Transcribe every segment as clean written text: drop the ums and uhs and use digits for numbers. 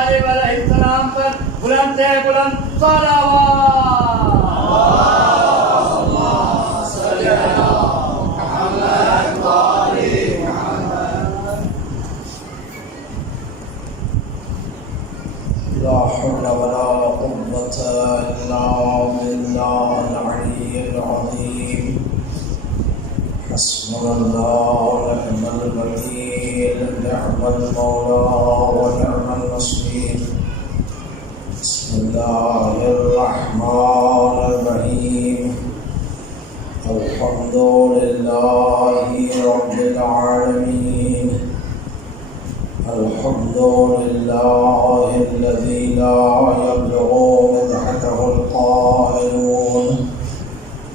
طالب علیہ السلام پر بلند سے بلند صلوات. لا حول ولا قوة إلا بالله العلي العظيم. حسبنا الله ونعم الوكيل. نعم المولى ونعم النصير. بسم الله الرحمن الرحيم. الحمد لله رب العالمين. الحمد لله الذي لا يبلغ مدحته القائلون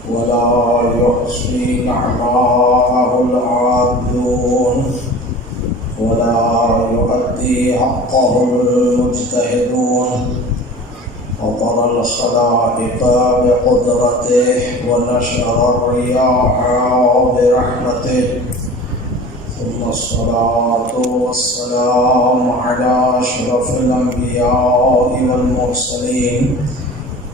ولا يحصي نعماءه العادون ولا يؤدي حقه المجتهدون. فطر الخلائق بقدرته ونشر الرياح برحمته. ثم الصلاة والسلام على أشرف الأنبياء والمرسلين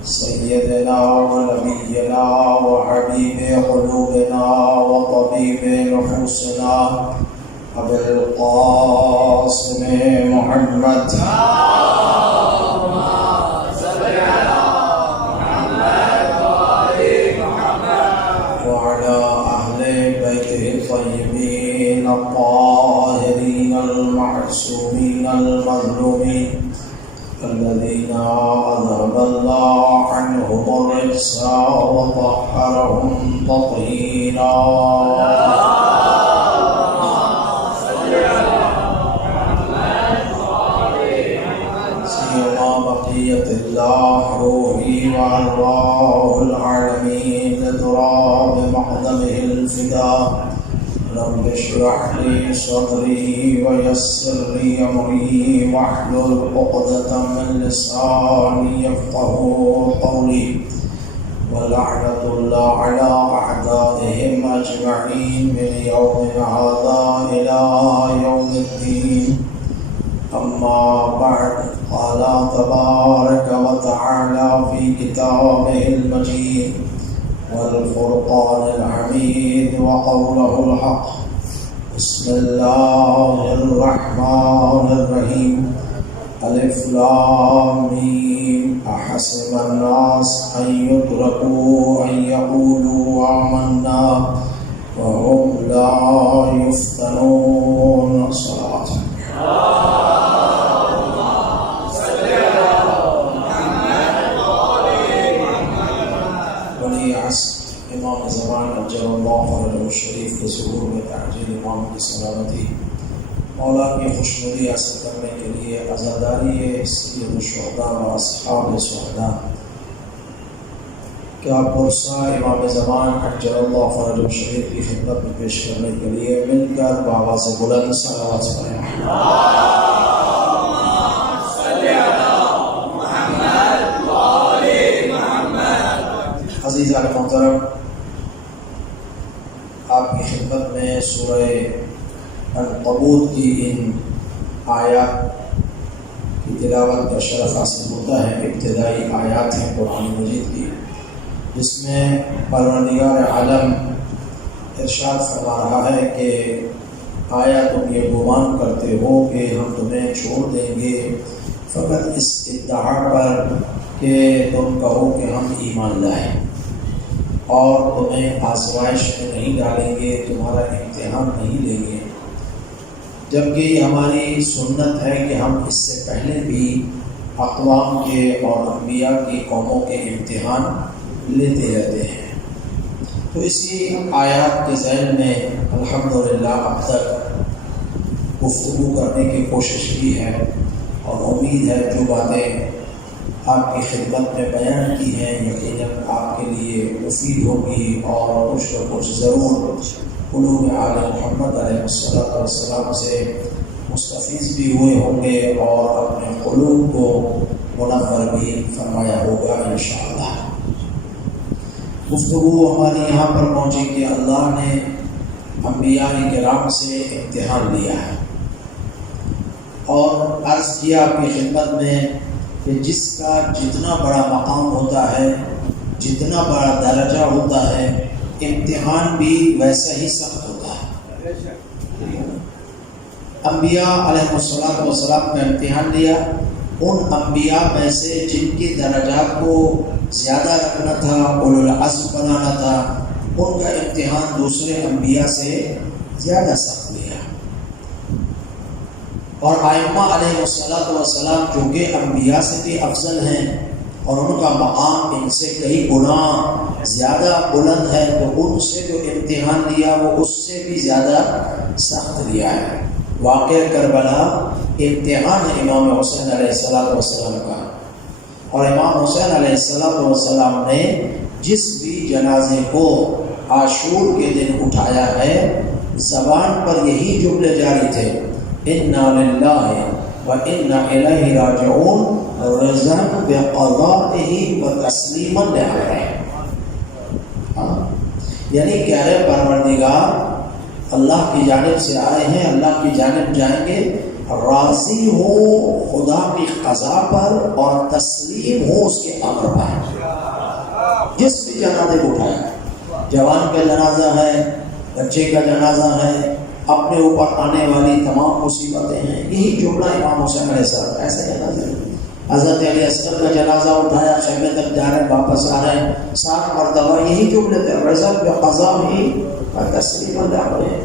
سيدنا ونبينا وحبيب قلوبنا وطبيب نفوسنا أبي القاسم محمد وعلى أهل بيته الطيبين الطاهرين المعصومين المظلومين الذين أذهب الله عنهم الرجس وطهرهم تطهيرا. سيما بقية الله روحي وأرواح العالمين لتراب مقدمه الفداء. رب اشرح لي صدري ويسر لي أمري واحلل عقدة من لساني يفقهوا قولي. ولعنة الله على أعدائهم أجمعين من يوم هذا إلى يوم الدين. أما بعد. قال تبارك وتعالى في كتابه المجيد والفرقان الحميد وقوله الحق. بسم الله الرحمن الرحيم. ألف لام ميم. أحسب الناس أن يتركوا أن يقولوا آمنا وهم لا يفتنون. صلاة امام زمان اجل اللہ فرجہ الشریف کے ظہور میں تعجیل امام کی سلامتی مولا کی خوشنودی حاصل کرنے کے لیے عزاداری سید الشہداء و اصحاب الشہداء کیا پرسہ امام زمان اجل اللہ فرجہ الشریف کی خدمت میں پیش کرنے کے لیے مل کر بآواز بلند صلوات پڑھیں. عزیزان محترم، آپ کی خدمت میں سورہ عنکبوت کی ان آیات کی تلاوت کا شرف حاصل ہوتا ہے. ابتدائی آیات ہیں قرآن مجید کی، جس میں پروردگار عالم ارشاد فرما رہا ہے کہ آیا تم یہ گمان کرتے ہو کہ ہم تمہیں چھوڑ دیں گے فقط اس ادعا پر کہ تم کہو کہ ہم ایمان لائیں، اور تمہیں آزمائش میں نہیں ڈالیں گے، تمہارا امتحان نہیں لیں گے، جبکہ یہ ہماری سنت ہے کہ ہم اس سے پہلے بھی اقوام کے اور انبیاء کی قوموں کے امتحان لیتے رہتے ہیں. تو اسی آیات کے ذیل میں الحمدللہ اب تک گفتگو کرنے کی کوشش کی ہے، اور امید ہے جو باتیں آپ کی خدمت میں بیان کی ہیں یقیناً آپ کے لیے مفید ہوگی، اور کچھ نہ کچھ ضرور علوم آل محمد علیہ السلام سے مستفیض بھی ہوئے ہوں گے، اور اپنے قلوب کو منور بھی فرمایا ہوگا انشاءاللہ. گفتگو ہماری یہاں پر پہنچی کہ اللہ نے انبیاء کرام سے امتحان لیا ہے، اور عرض کیا آپ کی خدمت میں کہ جس کا جتنا بڑا مقام ہوتا ہے، جتنا بڑا درجہ ہوتا ہے، امتحان بھی ویسا ہی سخت ہوتا ہے۔ انبیاء علیہ السلام کا امتحان لیا، ان انبیاء میں سے جن کی درجات کو زیادہ رکھنا تھا، اولو العزم بنانا تھا، ان کا امتحان دوسرے انبیاء سے زیادہ سخت لیا۔ اور ائمہ علیہ السلام جو کہ انبیاء سے بھی افضل ہیں اور ان کا مقام ان سے کئی گنا زیادہ بلند ہے، تو ان سے جو امتحان لیا وہ اس سے بھی زیادہ سخت لیا ہے۔ واقعہ کربلا امتحان ہے امام حسین علیہ السلام کا، اور امام حسین علیہ السلام نے جس بھی جنازے کو عاشور کے دن اٹھایا ہے، زبان پر یہی جملے جاری تھے، انا للہ و انا الیہ راجعون رضا بقضائہ و تسلیما لامرہ۔ یعنی کہہ رہے پروردگار اللہ کی جانب سے آئے ہیں، اللہ کی جانب جائیں گے، راضی ہو خدا کی قضا پر اور تسلیم ہو اس کے امر پر۔ جس بھی جنازے کو اٹھایا، جوان کا جنازہ ہے، بچے کا جنازہ ہے، اپنے اوپر آنے والی تمام مصیبتیں ہیں، یہی جملہ امام حسین علیہ السلام کا ایسا جنازہ ہے۔ حضرت علی اصغر کا جنازہ اٹھایا، خیمے تک جا رہے ہیں، واپس آ رہے ہیں، 7 مرتبہ یہی جملے تھے، رضا بقضائہ و تسلیما لامرہ۔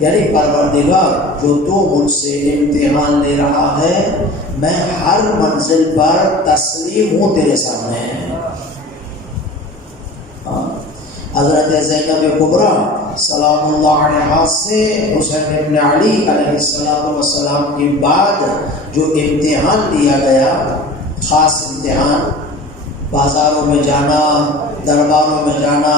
یعنی پروردگار جو تو مجھ سے امتحان لے رہا ہے، میں ہر منزل پر تسلیم ہوں تیرے سامنے۔ حضرت زینب کبریٰ سلام اللہ علیہا سے حسین ابن علی علیہ السلام کے بعد جو امتحان لیا گیا، خاص امتحان، بازاروں میں جانا، درباروں میں جانا،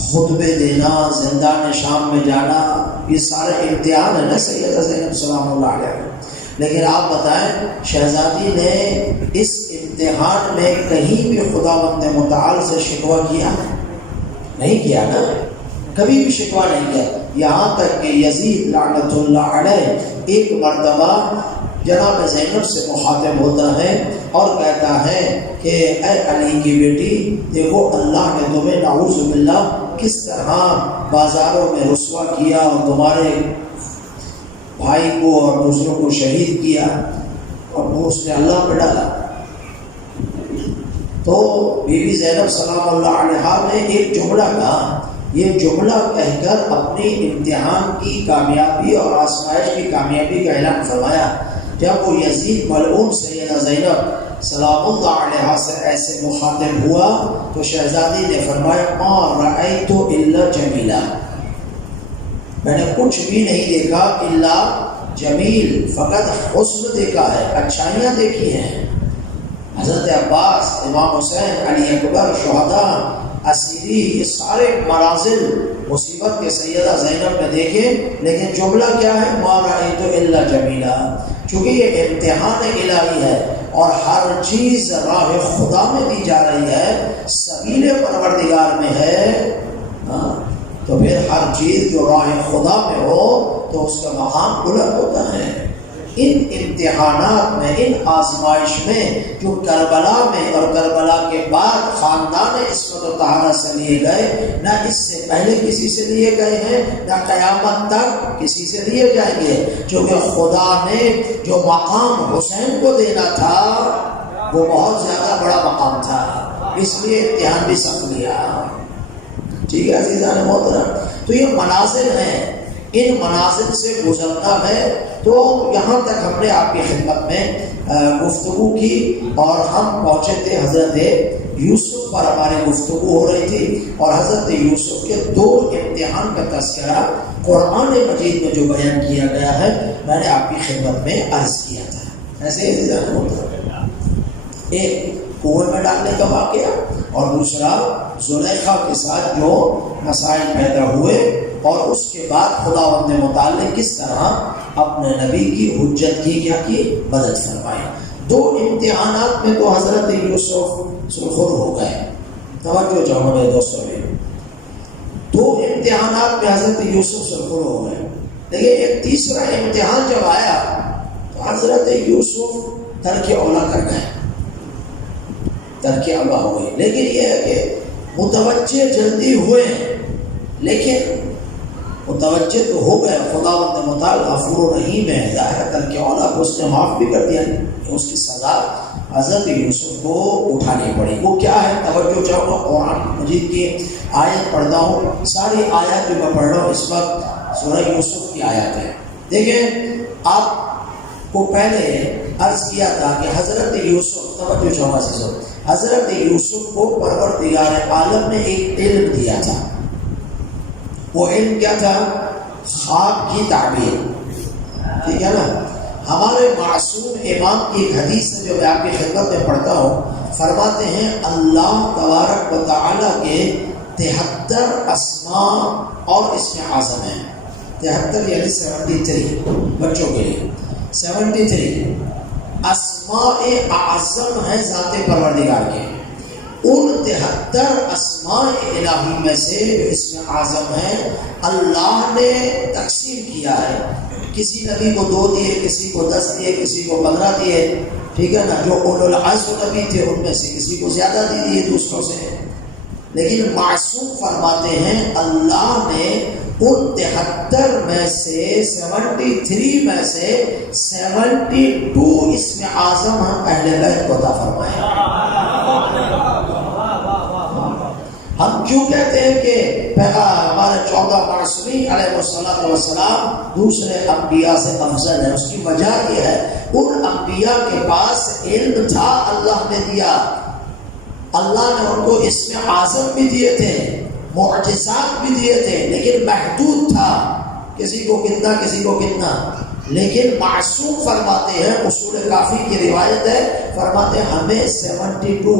خطبے دینا، زندان شام میں جانا، یہ سارے امتحان ہے نا سیدہ زینب سلام اللہ علیہ۔ لیکن آپ بتائیں، شہزادی نے اس امتحان میں کہیں بھی خداوند متعال سے شکوہ کیا؟ نہیں کیا نا، کبھی بھی شکوہ نہیں کیا۔ یہاں تک کہ یزید لعنت اللہ علیہ ایک مرتبہ جناب زینب سے مخاطب ہوتا ہے اور کہتا ہے کہ اے علی کی بیٹی، دیکھو اللہ نے تمہیں نعوذ باللہ کس طرح بازاروں میں رسوا کیا اور تمہارے بھائی کو اور دوسروں کو شہید کیا، اور وہ اس نے اللہ پہ ڈالا۔ تو بی بی زینب سلام اللہ علیہا نے ایک جملہ کہا، یہ جملہ کہہ کر اپنی امتحان کی کامیابی اور آزمائش کی کامیابی کا اعلان فرمایا۔ جب وہ یزید ملعون سیدہ زینب سلام اللہ علیہا سے ایسے مخاطب ہوا تو شہزادی نے فرمایا، ما رأیت الا جمیلا، میں نے کچھ بھی نہیں دیکھا الا جمیل، فقط حسن دیکھا ہے، اچھائیاں دیکھی ہیں۔ حضرت عباس، امام حسین، علی اکبر، شہداء، اسیری، یہ سارے مناظر مصیبت کے سیدہ زینب نے دیکھے، لیکن جملہ کیا ہے؟ ما رأیت الا جمیلا۔ چونکہ یہ امتحان الہی ہے اور ہر چیز راہ خدا میں دی جا رہی ہے، سبیل پروردگار میں ہے، تو پھر ہر چیز جو راہ خدا میں ہو تو اس کا مقام بلند ہوتا ہے۔ ان امتحانات میں، ان آزمائش میں جو کربلا میں اور کربلا کے بعد خاندان عصمت و طہارت سے لیے گئے، نہ اس سے پہلے کسی سے لیے گئے ہیں، نہ قیامت تک کسی سے لیے جائیں گے، کیونکہ خدا نے جو مقام حسین کو دینا تھا وہ بہت زیادہ بڑا مقام تھا، اس لیے امتحان بھی سخت لیا۔ ٹھیک ہے عزیزان محترم، تو یہ منازل ہیں، ان منازل سے گزرنا ہے۔ تو یہاں تک ہم نے آپ کی خدمت میں گفتگو کی اور ہم پہنچے تھے حضرت یوسف پر، ہماری گفتگو ہو رہی تھی، اور حضرت یوسف کے 2 امتحان کا تذکرہ قرآن مجید میں جو بیان کیا گیا ہے میں نے آپ کی خدمت میں عرض کیا تھا۔ ایسے ایک کنویں میں ڈالنے کا واقعہ اور دوسرا زلیخا کے ساتھ جو مسائل پیدا ہوئے، اور اس کے بعد خداوند متعال نے کس طرح اپنے نبی کی حجت کی، کیا کی، مدد فرمائی۔ 2 امتحانات میں تو حضرت یوسف سرخر ہو گئے، توجہ چاہوں گے دوستوں میں، 2 امتحانات میں حضرت یوسف سرخر ہو گئے، لیکن ایک تیسرا امتحان جب آیا تو حضرت یوسف ترک اولا کر گئے، ترک اولا ہو گئی، لیکن یہ ہے کہ متوجہ جلدی ہوئے، لیکن متوجہ تو ہو گئے، خداوند متعال غفور و رحیم ہے، ظاہر ترک اولا کو اس نے معاف بھی کر دیا، اس کی سزا حضرت یوسف کو اٹھانی پڑی۔ وہ کیا ہے؟ توجہ چاہوں گا، قرآن مجید کی آیت پڑھتا ہوں، ساری آیت جو میں پڑھ رہا ہوں اس وقت سورہ یوسف کی آیت ہے۔ دیکھیں، آپ کو پہلے عرض کیا تھا کہ حضرت یوسف، توجہ چاہوں گا سیزو، حضرت یوسف کو پروردگار عالم نے ایک علم دیا تھا۔ وہ علم کیا تھا؟ خواب کی تعبیر، ٹھیک ہے نا؟ ہمارے معصوم امام کی ایک حدیث ہے جو میں آپ کی خدمت میں پڑھتا ہوں، فرماتے ہیں اللہ تبارک و تعالیٰ کے 73 اسماء اور اسم اعظم ہیں۔ 73 یعنی 73 بچوں کے لیے 73 اسماء اعظم ہیں ذات پروردگار کے۔ ان 73 اسماء الہی میں سے جو اسم اعظم ہیں اللہ نے تقسیم کیا ہے، کسی نبی کو 2 دیے، کسی کو 10 دیے، کسی کو 15 دیے، ٹھیک ہے نا؟ جو اولو العزم نبی تھے ان میں سے کسی کو زیادہ دیے دوسروں سے، لیکن معصوم فرماتے ہیں اللہ نے ان 73 میں سے 73 میں سے 72 اسم اعظم اہل بیت کو عطا فرمائے۔ ہم کیوں کہتے ہیں کہ ہمارے 14 معصومین علیہ السلام دوسرے انبیاء سے افضل ہیں؟ اس کی وجہ یہ ہے ان انبیاء کے پاس علم تھا، اللہ نے دیا، اللہ نے ان کو اسم اعظم بھی دیے تھے، معجزات بھی دیے تھے، لیکن محدود تھا، کسی کو کتنا کسی کو کتنا۔ لیکن معصوم فرماتے ہیں، اصول کافی کی روایت ہے، فرماتے ہیں ہمیں 72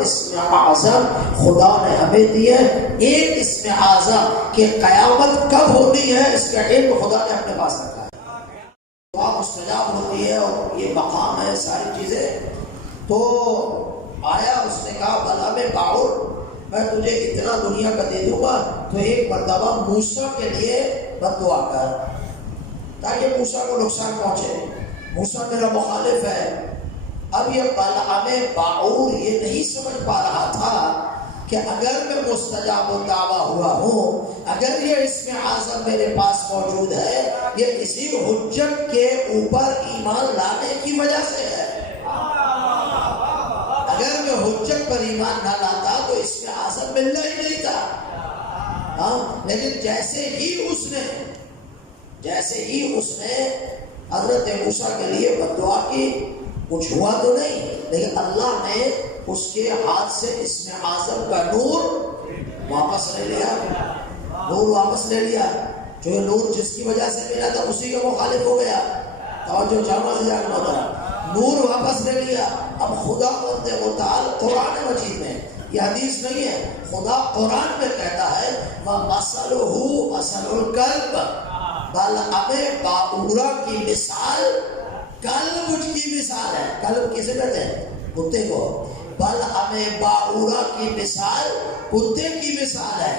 اسم اعظم خدا نے ہمیں دیے، ایک اسم اعظم کہ قیامت کب ہونی ہے اس کا علم خدا نے اپنے پاس رکھا ہے، دعا مستجاب ہوتی ہے اور یہ مقام ہے، ساری چیزیں۔ تو آیا اس نے کہا بلا میں باؤر، میں تجھے اتنا دنیا کا دے دوں گا، تو ایک مرتبہ موسیٰ کے لیے بد دعا کر تاکہ موسیٰ کو نقصان پہنچے، موسیٰ میرا مخالف ہے۔ اب یہ بلعام باعور یہ نہیں سمجھ پا رہا تھا کہ اگر میں مستجاب الدعویٰ ہوا ہوں، اگر یہ اسم اعظم میرے پاس موجود ہے، یہ اسی حجت کے اوپر ایمان لانے کی وجہ سے ہے۔ اگر میں حجت پر ایمان نہ لاتا تو اسم اعظم ملنا ہی نہیں تھا۔ لیکن جیسے ہی اس نے حضرت موسیٰ کے لیے بد دعا کی، کچھ ہوا تو نہیں، لیکن اللہ نے اس کے ہاتھ سے اسم اعظم کا نور واپس لے لیا، نور واپس لے لیا، جو نور جس کی وجہ سے ملا تھا اسی کا مخالف ہو گیا۔ توجہ جامع سے جانا ہوتا ہے، نور واپس لے لیا۔ اب خدا متعال قرآن مجید میں، یہ حدیث نہیں ہے، خدا قرآن میں کہتا ہے وَمَثَلُهُ مَثَلُ الْكَلْبِ، بلعام باعورہ کی مثال کلب کی مثال ہے۔ کلب کسے کہتے ہیں؟ کتے کو۔ بلعام باعورہ کی مثال کتے کی مثال ہے۔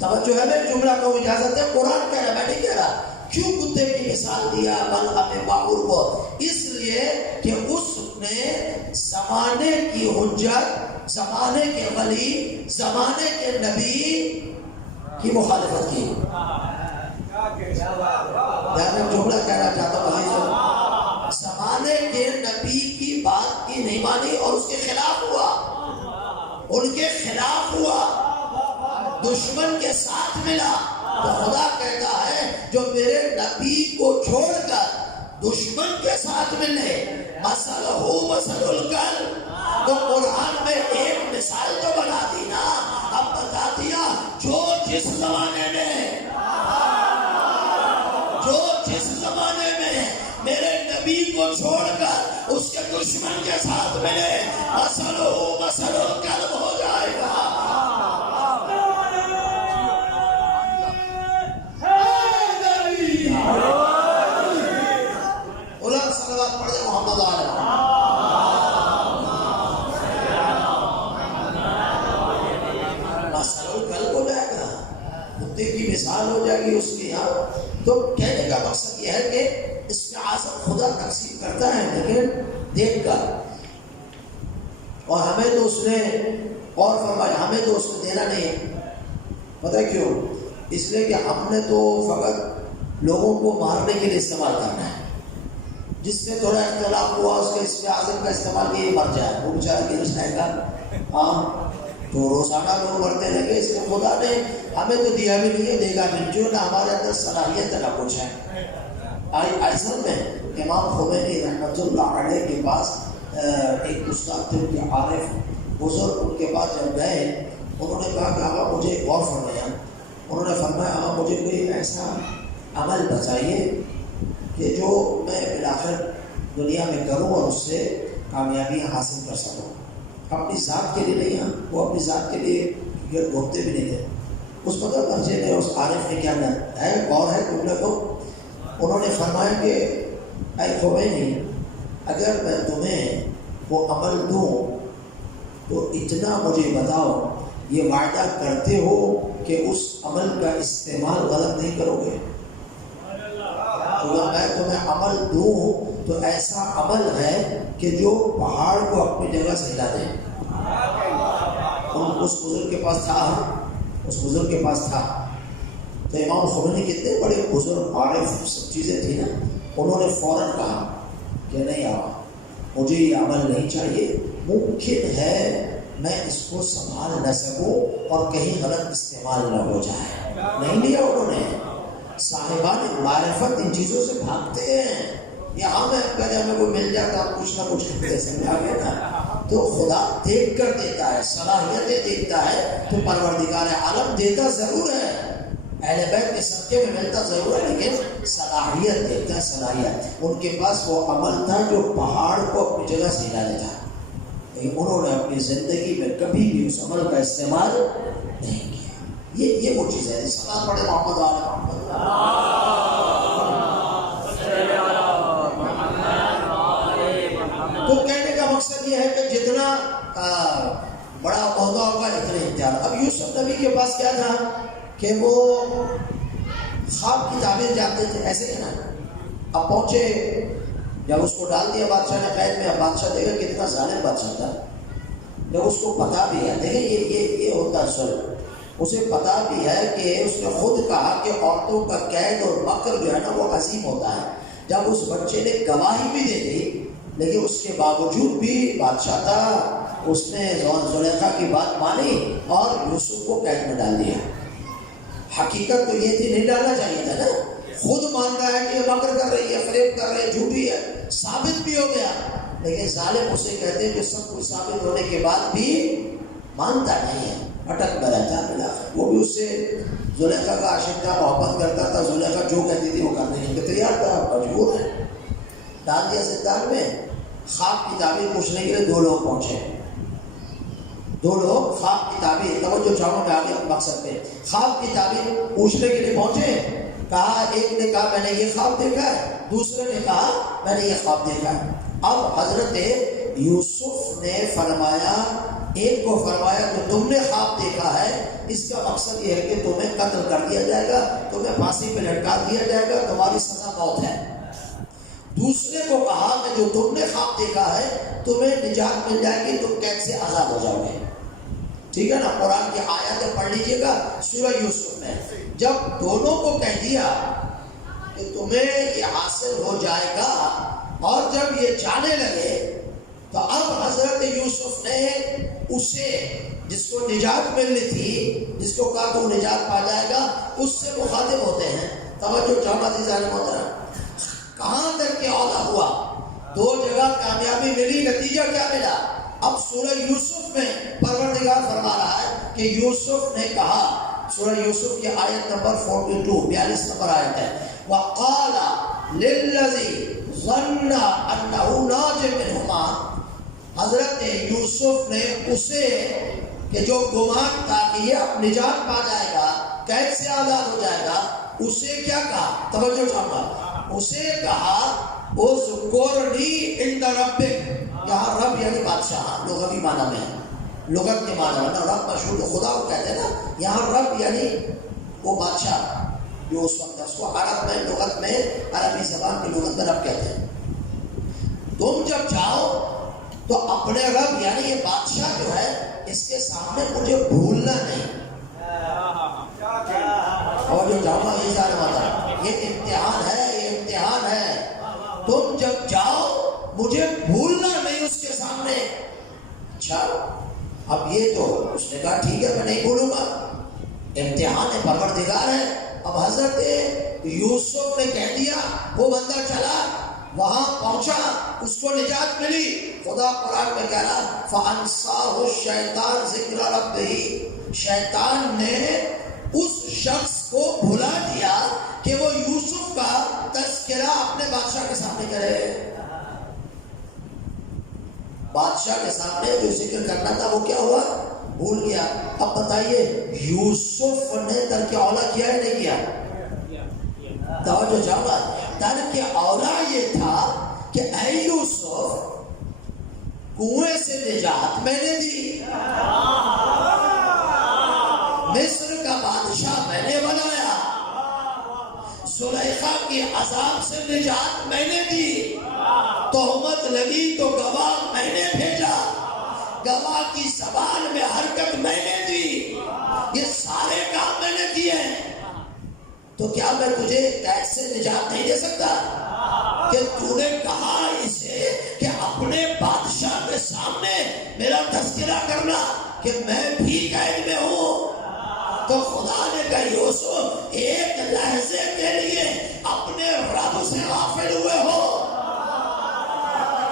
توجہ ہے، میں جملہ کو اجازت ہے، قرآن کہہ رہا، میں نہیں کہہ رہا۔ کیوں کتے کی مثال دیا بلعام باعور کو؟ اس لیے کہ اس نے زمانے کی حجت، زمانے کے ولی، زمانے کے نبی کی مخالفت کی۔ میں جملہ کہنا چاہتا ہوں، زمانے کے نبی کی بات کی نہیں مانی اور اس کے خلاف ہوا، ان کے خلاف ہوا، دشمن کے ساتھ ملا۔ تو خدا کہتا ہے جو میرے نبی کو چھوڑ کر دشمن کے ساتھ ملے، مثلہ مثل الکلب، تو قرآن میں ایک مثال تو بنا دی نا، اب بتا دیا جو جس زمانے میں میرے نبی کو چھوڑ کر اس کے دشمن کے ساتھ ملے، مثلہ مثل الکلب ہو جائے گا۔ صلوات پڑھ دیں محمد علیہ۔ مثل الکلب ہو جائے گا، کتے کی مثال ہو جائے گی اس کی۔ یہاں تو کہنے کا مقصد یہ ہے کہ استعاذت خدا تقسیم کرتا ہے لیکن دیکھ کر، اور ہمیں تو اس نے اور فرمایا ہمیں تو اس نے دینا نہیں ہے. پتہ کیوں؟ اس لیے کہ ہم نے تو فقط لوگوں کو مارنے کے لیے استعمال کرنا ہے. جس سے تھوڑا اختلاف ہوا اس کے استعاذت کا استعمال کیا مر جائے، وہ بیچارہ کے رشتہ کا. ہاں تو روزانہ لوگ مرتے رہے. اس لیے خدا نے ہمیں تو دیا بھی نہیں ہے، دے گا بھی، جو نہ ہمارے اندر صلاحیت نہ کچھ ہے. اصل میں امام خمینی رحمۃ اللہ علیہ کے پاس ایک استاد تھے، ان کے عارف بزرگ، ان کے پاس جب گئے انہوں نے کہا کہ آقا مجھے غور فرمایا. انہوں نے فرمایا آقا مجھے کوئی ایسا عمل بتائیے کہ جو میں بالآخر دنیا میں کروں اور اس سے کامیابی حاصل کر سکوں. اپنی ذات کے لیے نہیں، ہاں وہ اپنی ذات کے لیے گھومتے بھی نہیں تھے. اس مطلب درجے میں اس عارف نے کیا ہے غور ہے تم نے کو. انہوں نے فرمایا کہ اے خمینی، اگر میں تمہیں وہ عمل دوں تو اتنا مجھے بتاؤ، یہ وعدہ کرتے ہو کہ اس عمل کا استعمال غلط نہیں کرو گے؟ اگر میں تمہیں عمل دوں تو ایسا عمل ہے کہ جو پہاڑ کو اپنی جگہ سے ہلا دے. اس بزرگ کے پاس تھا، اس بزرگ کے پاس تھا. تو امام خمینی کتنے بڑے بزرگ عارف سب چیزیں تھیں نا، انہوں نے فوراً کہا کہ نہیں آقا مجھے یہ عمل نہیں چاہیے، ممکن ہے میں اس کو سنبھال نہ سکوں اور کہیں غلط استعمال نہ ہو جائے. نہیں لیا انہوں نے. صاحبان معرفت ان چیزوں سے بھاگتے ہیں. یہاں میں کہتے ہمیں کوئی مل جاتا کچھ نہ کچھ کرتے سمجھا گیا نا. تو خدا دیکھ کر دیتا ہے، صلاحیتیں دیکھتا ہے. تو پروردگار عالم دیتا ضرور ہے، اہل بیت کے صدقے میں ملتا ضرور ہے، لیکن صلاحیت دیتا ہے. صلاحیت ان کے پاس وہ عمل تھا جو پہاڑ کو اپنی جگہ سے ہلا دیتا ہے، لیکن انہوں نے اپنی زندگی میں کبھی بھی اس عمل کا استعمال نہیں کیا. یہ وہ چیز ہے. سلام پڑھے محمد آل محمد. تو کہنے کا مقصد یہ ہے کہ جتنا بڑا عہدہ ہوگا اتنے اختیار. اب یوسف نبی کے پاس کیا تھا کہ وہ خواب کی تعبیر جانتے تھے، ایسے ہی نا. اب پہنچے، جب اس کو ڈال دیا بادشاہ نے قید میں. اب بادشاہ دیکھا کتنا ظالم بادشاہ تھا. جب اس کو پتا بھی ہے، دیکھیں یہ ہوتا ہے سر، اسے پتا بھی ہے کہ اس نے خود کہا کہ عورتوں کا قید اور مکر جو ہے نا وہ عظیم ہوتا ہے. جب اس بچے نے گواہی بھی دے دی لیکن اس کے باوجود بھی بادشاہ تھا، اس نے زلیخا کی بات مانی اور یوسف کو قید میں ڈال دیا. حقیقت تو یہ تھی، نہیں ڈالنا چاہیے تھا نا. خود مان رہا ہے کہ یہ مکر کر رہی ہے، فریب کر رہی ہے، جھوٹی ہے، ثابت بھی ہو گیا. لیکن ظالم اسے کہتے ہیں کہ سب کچھ ثابت ہونے کے بعد بھی مانتا نہیں ہے، اٹک میں رہتا ہے. وہ بھی اس سے زلیخا کا عاشق تھا، محبت کرتا تھا. زلیخا جو کہتی تھی وہ کرنے کے لیے تیار تھا، مجبور ہے. ڈال دیا زندان میں. خواب کی تعبیر پوچھنے کے لیے 2 لوگ پہنچے. 2 لوگ خواب کی تعبیر، توجہ چاہوں میں آگے مقصد پہ، خواب کی تعبیر پوچھنے کے لیے پہنچے. کہا، ایک نے کہا میں نے یہ خواب دیکھا ہے، دوسرے نے کہا میں نے یہ خواب دیکھا ہے. اب حضرت یوسف نے فرمایا، ایک کو فرمایا کہ تم نے خواب دیکھا ہے، اس کا مقصد یہ ہے کہ تمہیں قتل کر دیا جائے گا، تمہیں پھانسی پہ لٹکا دیا جائے گا، تمہاری سزا موت ہے. دوسرے کو کہا کہ جو تم نے خواب دیکھا ہے تمہیں نجات مل جائے گی، تم قید سے آزاد ہو جاؤ گے. ٹھیک ہے نا. قرآن کی آیاتیں پڑھ لیجیے گا سورہ یوسف میں. جب دونوں کو کہہ دیا کہ تمہیں یہ حاصل ہو جائے گا اور جب یہ جانے لگے تو اب حضرت یوسف نے اسے جس کو نجات ملنی تھی، جس کو کہا تو نجات پا جائے گا، اس سے مخاطب ہوتے ہیں. توجہ چاہتا تھی ظالم محترم. کہاں تک کہ عہدہ ہوا، 2 جگہ کامیابی ملی، نتیجہ کیا ملا؟ اب سورہ یوسف میں پروردگار فرما رہا ہے کہ یوسف نے کہا، سورہ یوسف کی آیت نمبر 42 نمبر آیت ہے، وَقَالَ لِلَّذِي ظَنَّ أَنَّهُ نَاجٍ مِّنْهُمَا. حضرت یوسف نے اسے کہ جو گمان تھا کہ یہ اب نجات پا جائے گا، قید سے آزاد ہو جائے گا، اسے کیا کہا؟ توجہ چاہوں، اسے کہا اذکرنی عند ربک. یہاں رب یعنی بادشاہ لغوی معنی میں، لغت کے معنی میں. رب مشہور خدا کو کہتے ہیں نا، یہاں رب یعنی وہ بادشاہ. جو اس وقت اس کو عرب میں لغت میں عربی زبان کی لغت میں رب کہتے ہیں. تم جب جاؤ تو اپنے رب یعنی یہ بادشاہ جو ہے اس کے سامنے مجھے بھولنا نہیں. اور جو جاؤ گا یہ سارے بات یہ امتحان ہے, یہ امتحان ہے. تم جب جاؤ مجھے بھولنا نہیں اس کے سامنے. اچھا اب یہ تو اس نے کہا ٹھیک ہے میں نہیں بھولوں گا, امتحان پروردگار ہے. اب حضرت یوسف نے کہہ دیا, وہ بندہ چلا وہاں پہنچا, اس کو نجات ملی. خدا قرآن میں کہہ رہا فَأَنْسَاهُ الشَّيْطَانُ ذِكْرَ رَبِّهِ, شیطان نے اس شخص کو بھلا دیا کہ وہ یوسف کا تذکرہ اپنے بادشاہ کے سامنے کرے. بادشاہ کے سامنے جو ذکر کرنا تھا وہ کیا ہوا, بھول گیا. اب بتائیے یوسف نے ترک اولا کیا ہے نہیں کیا؟ توجہ جاؤ, ترک اولا یہ تھا کہ اے یوسف کنویں سے نجات میں نے دی, مصر کا بادشاہ میں نے بنایا, زلیخا کی عذاب سے نجات میں نے دی, تہمت لگی تو گواہ میں نے بھیجا, گواہ کی زبان میں حرکت میں نے دی, یہ سارے کام میں نے کیے. تو کیا میں تجھے قید سے نجات نہیں دے سکتا کہ تو نے کہا اسے کہ اپنے بادشاہ کے سامنے میرا تذکرہ کرنا کہ میں بھی قید میں ہوں. تو خدا نے کہا یوسف ایک لحظے کے لیے اپنے رب سے غافل ہوئے ہو.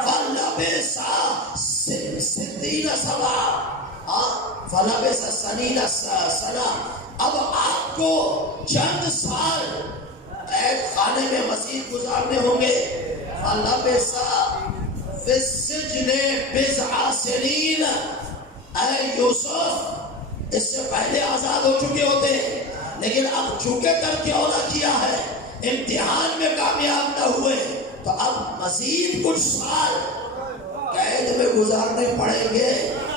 فَلَبِثَ سِنِينَ سَبْعًا فَلَبِثَ سَنِينَ سَنَةً, اب آپ کو چند سال قید خانے میں مزید گزارنے ہوں گے. فَلَبِثَ فِي السِّجْنِ بِضْعَ سِنِينَ, اے یوسف اس سے پہلے آزاد ہو چکے ہوتے لیکن اب چونکہ ترک اولا کیا ہے, امتحان میں کامیاب نہ ہوئے, تو اب مزید کچھ سال قید میں گزارنے پڑیں گے.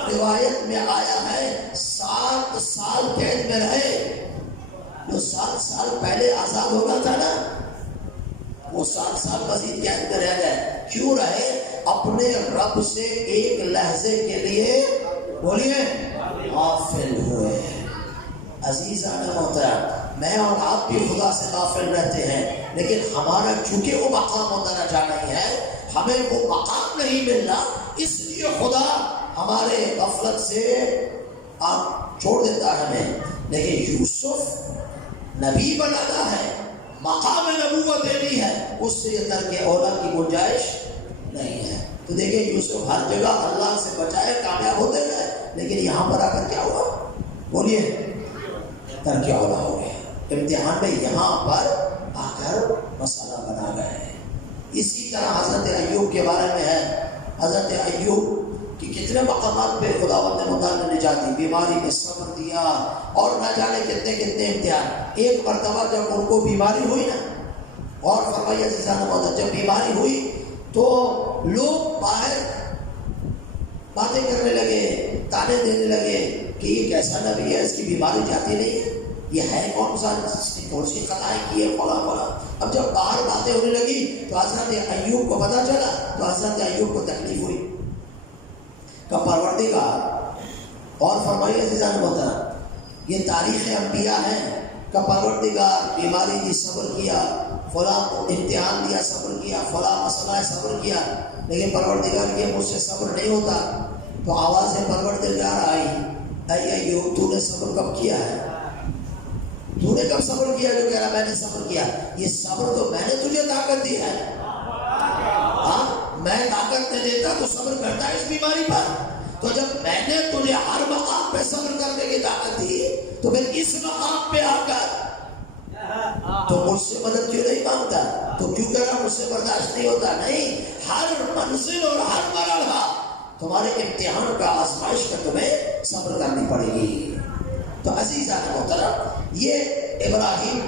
روایت میں آیا ہے 7 سال قید میں رہے. جو 7 سال پہلے آزاد ہوگا تھا نا, وہ 7 سال مزید قید میں رہ گئے. کیوں رہے؟ اپنے رب سے ایک لحظے کے لیے بولیے غافل ہوئے. عزیزان محترم, میں اور آپ بھی خدا سے غافل رہتے ہیں, لیکن ہمارا چونکہ وہ مقام و درجہ نہیں ہے, ہمیں وہ مقام نہیں مل رہا, اس لیے خدا ہمارے غفلت سے آپ چھوڑ دیتا ہے ہمیں. لیکن یوسف نبی بنانا ہے, مقام نبوت دینی ہے, اس سے یہ ترک اولا کی گنجائش نہیں ہے. تو دیکھیں یوسف ہر جگہ اللہ سے بچائے کامیاب ہوتے گئے, لیکن یہاں پر آ کر کیا ہوا بولیے, ترک اولا ہو گیا. امتحان میں یہاں پر آ کر مسئلہ بنا گئے. اسی طرح حضرت ایوب کے بارے میں ہے. حضرت ایوب کی کتنے مقامات پہ خداوند متعال نے نجات دی, بیماری میں صبر دیا اور نہ جانے کتنے کتنے امتحان. ایک مرتبہ جب ان کو بیماری ہوئی نا, اور فرمائیے جب بیماری ہوئی تو لوگ باہر باتیں کرنے لگے, تانے دینے لگے کہ یہ کیسا نبی ہے, اس کی بیماری جاتی نہیں ہے, یہ ہے کون سا, کون سی خطائیں کی ہے, فلاں فلاں. اب جب باہر باتیں ہونے لگی تو حضرت ایوب کو پتہ چلا, تو حضرت ایوب کو تکلیف ہوئی کہ پروردگار, اور فرمائیے عزیزان محترم یہ تاریخ انبیاء ہیں کہ پروردگار بیماری دی صبر کیا, فلاں امتحان دیا صبر کیا, فلاں مسئلہ صبر کیا, لیکن پروردگار یہ مجھ سے صبر نہیں ہوتا. تو آواز پروردگار آئی, اے ایوب تو نے صبر کب کیا ہے, تو نے کب صبر کیا؟ جو کہہ رہا میں نے صبر کیا, یہ صبر تو میں نے تجھے طاقت دی ہے. ہاں میں طاقت نہیں دیتا تو صبر کرتا ہے اس بیماری پر. تو جب میں نے تجھے ہر مقام پہ صبر کرنے کی طاقت دی, تو پھر اس مقام پہ آ کر تو مجھ سے مدد کیوں نہیں مانگتا, تو کیوں کہہ رہا مجھ سے برداشت نہیں ہوتا؟ نہیں, ہر منزل اور ہر مرحلہ تمہارے امتحان کا, آزمائش کا تمہیں صبر کرنی پڑے گی. تو عزیزان محترم یہ ابراہیم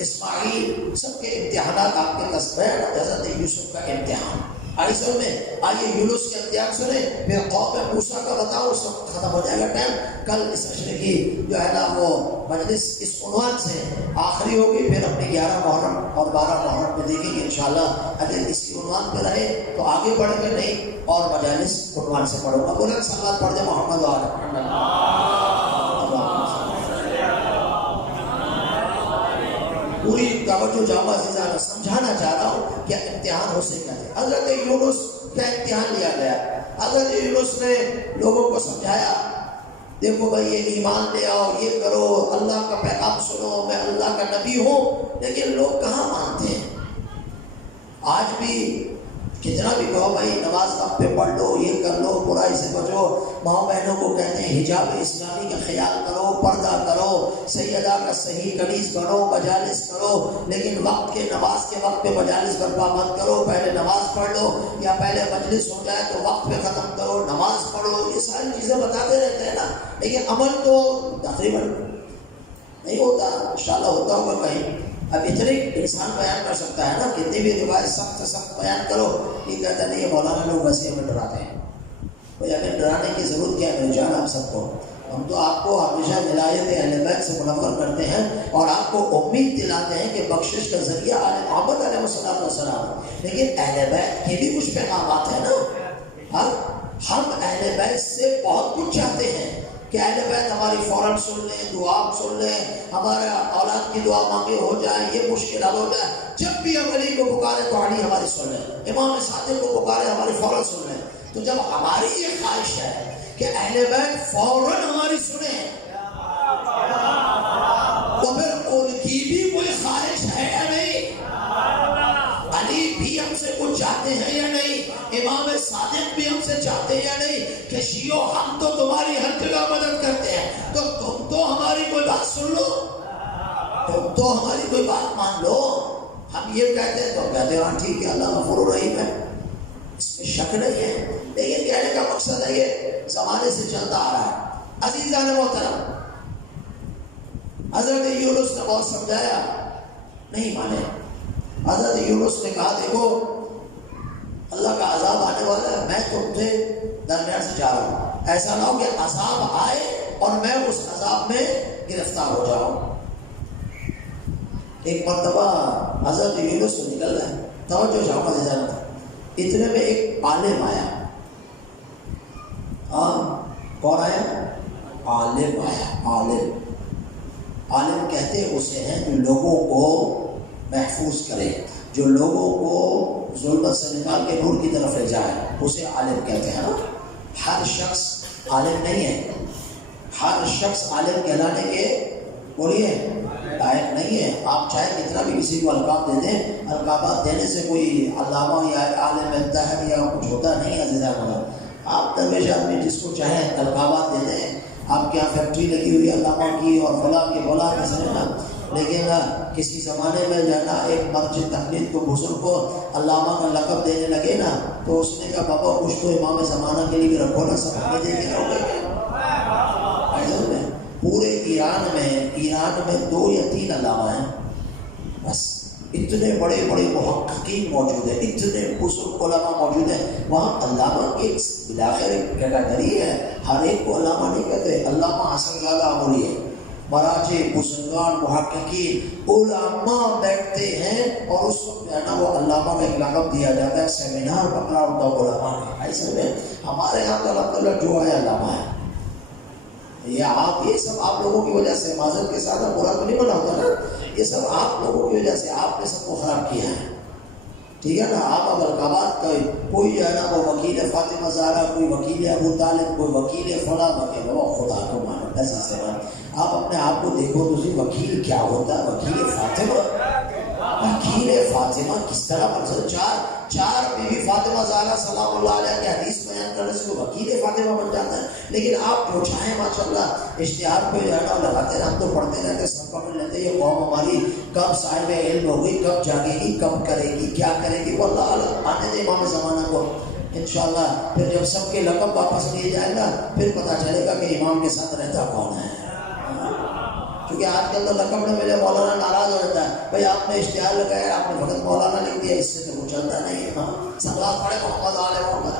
اسماعیل سب کے امتحانات آپ کے قصبے, حضرت یوسف کا امتحان آئیسر میں آئیے یونس کے امتحان سنیں، پھر قوم موسیٰ کا بتاؤ، سب ختم ہو جائے گا ٹائم. کل اس عشرے کی جو ہے نا وہ مجلس اس عنوان سے آخری ہوگی، پھر اپنے 11 محرم اور 12 محرم پہ دیکھیں گے انشاءاللہ. اگر اسی عنوان پہ رہے تو آگے بڑھیں گے، نہیں اور مجالس عنوان سے پڑھوں گا. بولے صلوات پڑھ دیں محمد پوری توجہ جامع عزیزانہ سمجھانا چاہ رہا ہوں کہ امتحان ہو سے کیا ہے. حضرت یونس کا امتحان لیا گیا. حضرت یونس نے لوگوں کو سمجھایا، دیکھو بھائی یہ ایمان لے آؤ، یہ کرو، اللہ کا پیغام سنو، میں اللہ کا نبی ہوں. لیکن لوگ کہاں مانتے ہیں. آج بھی کتنا بھی کہو بھائی نماز وقت پہ پڑھ لو، یہ کر لو، برائی سے بچو، ماں بہنوں کو کہتے ہیں حجاب اسلامی کا خیال کرو، پردہ کرو، سیدہ کا صحیح قمیص بنو، مجالس کرو، لیکن وقت کے نماز کے وقت پہ مجالس برپا مت کرو. پہلے نماز پڑھ لو، یا پہلے مجلس ہو جائے تو وقت پہ ختم کرو، نماز پڑھو. یہ ساری چیزیں بتاتے رہتے ہیں نا، لیکن عمل تو تقریباً نہیں ہوتا. انشاءاللہ ہوتا ہوگا کہیں. اب اتنے انسان بیان کر سکتا ہے نا، کتنی بھی روایت سخت بیان کرو، یہ کہتا نہیں ہے مولانا لوگ ویسے ہمیں ڈراتے ہیں. بھائی ہمیں ڈرانے کی ضرورت کیا ہے میرے جان آپ سب کو. ہم تو آپ کو ہمیشہ ولایت اہل بیت سے منور کرتے ہیں اور آپ کو امید دلاتے ہیں کہ بخشش کا ذریعہ محمد علیہ السلام. لیکن اہل بیت کے بھی کچھ پیغامات ہیں نا. ہم اہل بیت سے بہت کچھ چاہتے ہیں کہ اہل بیت ہماری فوراً سن لیں، دعا سن لیں، ہمارے اولاد کی دعا مانگے ہو جائے، یہ مشکل حل ہو جائے. جب بھی ہم علی کو پکارے تو علی ہماری سن لیں، امام صادق کو پکارے ہماری فوراً سن لیں. تو جب ہماری یہ خواہش ہے کہ اہل بیت فوراً ہماری سنیں، تو پھر ان کی بھی کوئی خواہش ہے یا نہیں؟ علی بھی ہم سے کچھ چاہتے ہیں یا نہیں؟ امام صادق بھی ہم سے چاہتے ہیں یا نہیں؟ کہ شیعو ہم تو تمہاری ہر جگہ مدد کرتے ہیں، تو تم تو ہماری کوئی بات سن لو، تم تو ہماری کوئی بات مان لو. ہم یہ کہتے ہیں تو کہتے ہیں ہاں ٹھیک ہے اللہ غفور الرحیم ہے، اس میں شک نہیں ہے. لیکن کہنے کا مقصد ہے یہ زمانے سے چلتا آ رہا ہے. عزیزان محترم، حضرت یونس نے بہت سمجھایا، نہیں مانے. حضرت یونس نے کہا دیکھو اللہ کا عذاب آنے والا ہے، میں تم سے درمیان سے جا رہا ہوں، ایسا نہ ہو کہ عذاب آئے اور میں اس عذاب میں گرفتار ہو جاؤں. ایک مرتبہ حضرت یونس سے نکل رہا ہے، توجہ جامع عزیزان، اتنے میں ایک عالم آیا. کون آیا؟ عالم آیا. عالم کہتے اسے ہیں جو لوگوں کو محفوظ کرے، جو لوگوں کو ظلمت سے نکال کے نور کی طرف لے جائے، اسے عالم کہتے ہیں. ہر شخص عالم نہیں ہے، ہر شخص عالم کہلانے کے بولیے لائق نہیں ہے. آپ چاہے کتنا بھی کسی کو القاب دے دیں، القابات دینے سے کوئی علامہ یا عالم دہر یا کچھ ہوتا نہیں ہے. عزیزان آپ درویش آدمی جس کو چاہیں القابات دے دیں. آپ کے یہاں فیکٹری لگی ہوئی ہے علامہ کی اور فلاں کی فلاں کی سمجھنا، لیکن کسی زمانے میں جو ہے نا ایک مسجد تقلید کو بزرگ کو علامہ کا لقب دینے لگے نا، تو اس نے کہا بابا کچھ تو امام زمانہ کے لیے بھی رکھو نا، سب ہمیں دے کے رہو گے. پورے ایران میں 2 یا 3 علامہ ہیں بس. اتنے بڑے بڑے محققین موجود ہیں، اتنے بزرگ علماء موجود ہیں. وہاں علامہ کی بلاخر ایک کیٹیگری ہے، ہر ایک کو علامہ نہیں کہتے. علامہ حسن زادہ عمری ہے، مراجع بزرگان محققین علماء بیٹھتے ہیں اور اس وقت جو ہے نا وہ علامہ کا ایک لقب دیا جاتا ہے. سیمینار پکڑا ہوتا ہے علماء نے. ایسے میں ہمارے یہاں تو الحمدللہ جو ہے علامہ ہے. یہ سب آپ لوگوں کی وجہ سے، معذرت کے ساتھ برا تو نہیں بنا ہوتا نا، یہ سب آپ لوگوں کی وجہ سے، آپ نے سب کو خراب کیا ہے. ٹھیک ہے نا. آپ اب القابات کا کوئی جو ہے نا وہ وکیل فاطمہ زہرا، کوئی وکیل ابو طالب، کوئی وکیل فلاں وکیل، خدا کو مانو ایسا سے مانو. آپ اپنے آپ کو دیکھو تو وکیل کیا ہوتا ہے. وکیل فاطمہ کس طرح بن؟ چار بیوی فاطمہ زہرا سلام اللہ علیہ کے حدیث بیان کرنے سے وکیل فاطمہ بن جاتا ہے. لیکن آپ جو چاہیں ماشاءاللہ اشتہار پہ جو ہے نا لگاتے ہیں. ہم تو پڑھتے رہتے، سب پکڑ لیتے. یہ قوم ہماری کب صاحب علم ہوگی، کب جاگے گی، کب کرے گی، کیا کرے گی، وہ اللہ عالم. آنے دے امام زمانہ کو انشاءاللہ. پھر جب سب کے لقب واپس لیے جائے گا پھر پتہ چلے گا کہ امام کے ساتھ رہتا کون ہے. کیونکہ آج کل تو لقب میں ملے مولانا ناراض ہو جاتا ہے، بھائی آپ نے اشتہار لگایا، آپ نے فقط مولانا لکھ دیا، اس سے تو وہ چلتا نہیں ہے. ہاں سلوات پڑھے محمد آل محمد.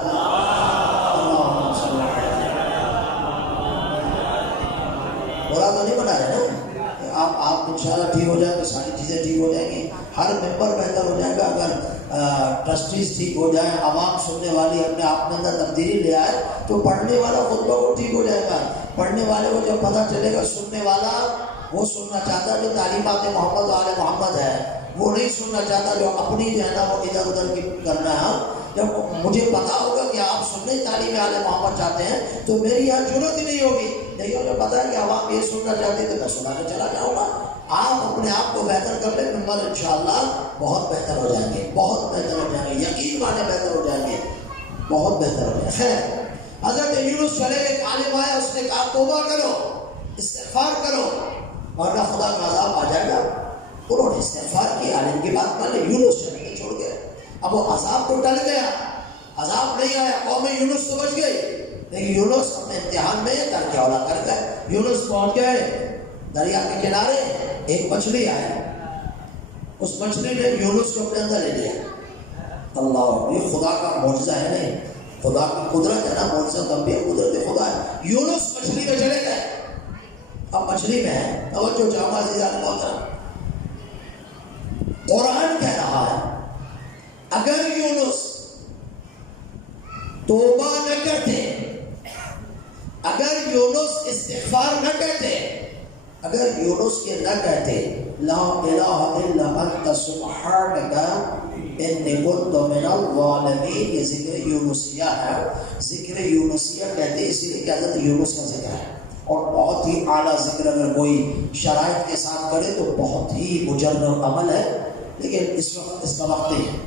برا تو نہیں بنا رہے نا، آپ انشاءاللہ ٹھیک ہو جائیں تو ساری چیزیں ٹھیک ہو جائیں گی. ہر ممبر بہتر ہو جائے گا اگر ٹرسٹیز ٹھیک ہو جائیں، عوام سننے والی اپنے آپ میں اندر تبدیلی لے آئے تو پڑھنے والا خطبہ وہ ٹھیک ہو جائے گا. پڑھنے والے کو جب پتہ چلے گا سننے والا وہ سننا چاہتا جو تعلیمات محمد آل محمد ہے، وہ نہیں سننا چاہتا جو اپنی جو ہے نا وہ ادھر ادھر کی کرنا ہے. جب مجھے پتا ہوگا کہ آپ سننے تعلیم آل محمد چاہتے ہیں تو میری یہاں ضرورت ہی نہیں ہوگی. نہیں مجھے پتا ہے کہ عوام یہ سننا چاہتے تو میں سنا کے چلا جاؤں گا. آپ اپنے آپ کو بہتر کر لیں، ممبر انشاءاللہ بہت بہتر ہو جائیں گے، بہت بہتر ہو جائیں گے، یقین مانے بہتر ہو جائیں گے، بہت بہتر ہو جائیں گے. خیر حضرت یونس چلے گئے، عالم آیا، اس نے کہا توبہ کرو، استغفار کرو ورنہ خدا کا عذاب آ جائے گا. انہوں نے استغفار کی، عالم کی بات مان لی، یونس چلے گئے چھوڑ گئے. اب وہ عذاب تو ٹل گیا، عذاب نہیں آیا، قوم یونس تو بچ گئی. لیکن یونس اپنے امتحان میں کر کے اولا کر گئے. یونس پہنچ گئے دریا کے کنارے، ایک مچھلی آئی، اس مچھلی نے یونس کو اپنے اندر لے لیا. اللہ، یہ خدا کا معجزہ ہے. نہیں خدا کی قدرت ہے نا، معجزہ تب بھی قدرت خدا ہے. یونس مچھلی میں چلے گئے، اب مچھلی میں ہے. توجہ جامع عزیزان محترم، قرآن کہہ رہا ہے اگر یونس توبہ نہ کرتے، اگر یونس استغفار نہ کرتے، اگر یونس یہ نہ کہتے لا الہ الا انت سبحانک انی کنت من الظالمین، یہ ذکر یونسیہ ہے. ذکر یونسیہ کہتے اس لیے کہ حضرت یونس کا ذکر ہے اور بہت ہی اعلیٰ ذکر. اگر کوئی شرائط کے ساتھ کرے تو بہت ہی مجرب عمل ہے، لیکن اس وقت اس کا وقت نہیں ہے.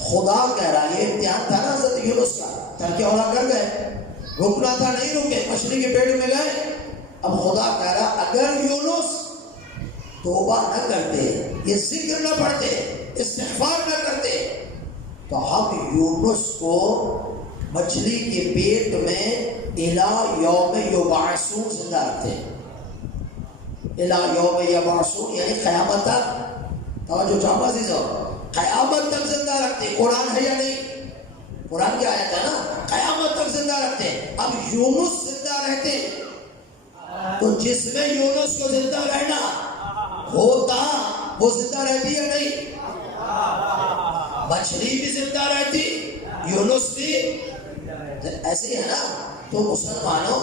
خدا کہہ رہا ہے، یہ امتحان تھا نا حضرت یونس کا، چل کے اولا کر گئے، رکنا تھا نہیں رکے، مچھلی کے پیٹ میں گئے. اب خدا کہہ رہا اگر یونس توبہ نہ کرتے، یہ ذکر نہ پڑھتے، استغفار نہ کرتے، تو ہم یونس کو مچھلی کے پیٹ میں الی یوم یبعثون زندہ رکھتے ہیں. الی یوم یبعثون یعنی قیامت تک. توجہ جامع عزیزو، قیامت تک زندہ رکھتے. قرآن ہے یا نہیں؟ قرآن کی آیت ہے نا، قیامت تک زندہ رکھتے. اب یونس زندہ رہتے تو جس میں یونس کو زندہ رہنا ہوتا وہ زندہ رہتی ہے نہیں؟ مچھلی بھی زندہ رہتی، یونس بھی ایسے ہی ہے نا. تو مسلمانوں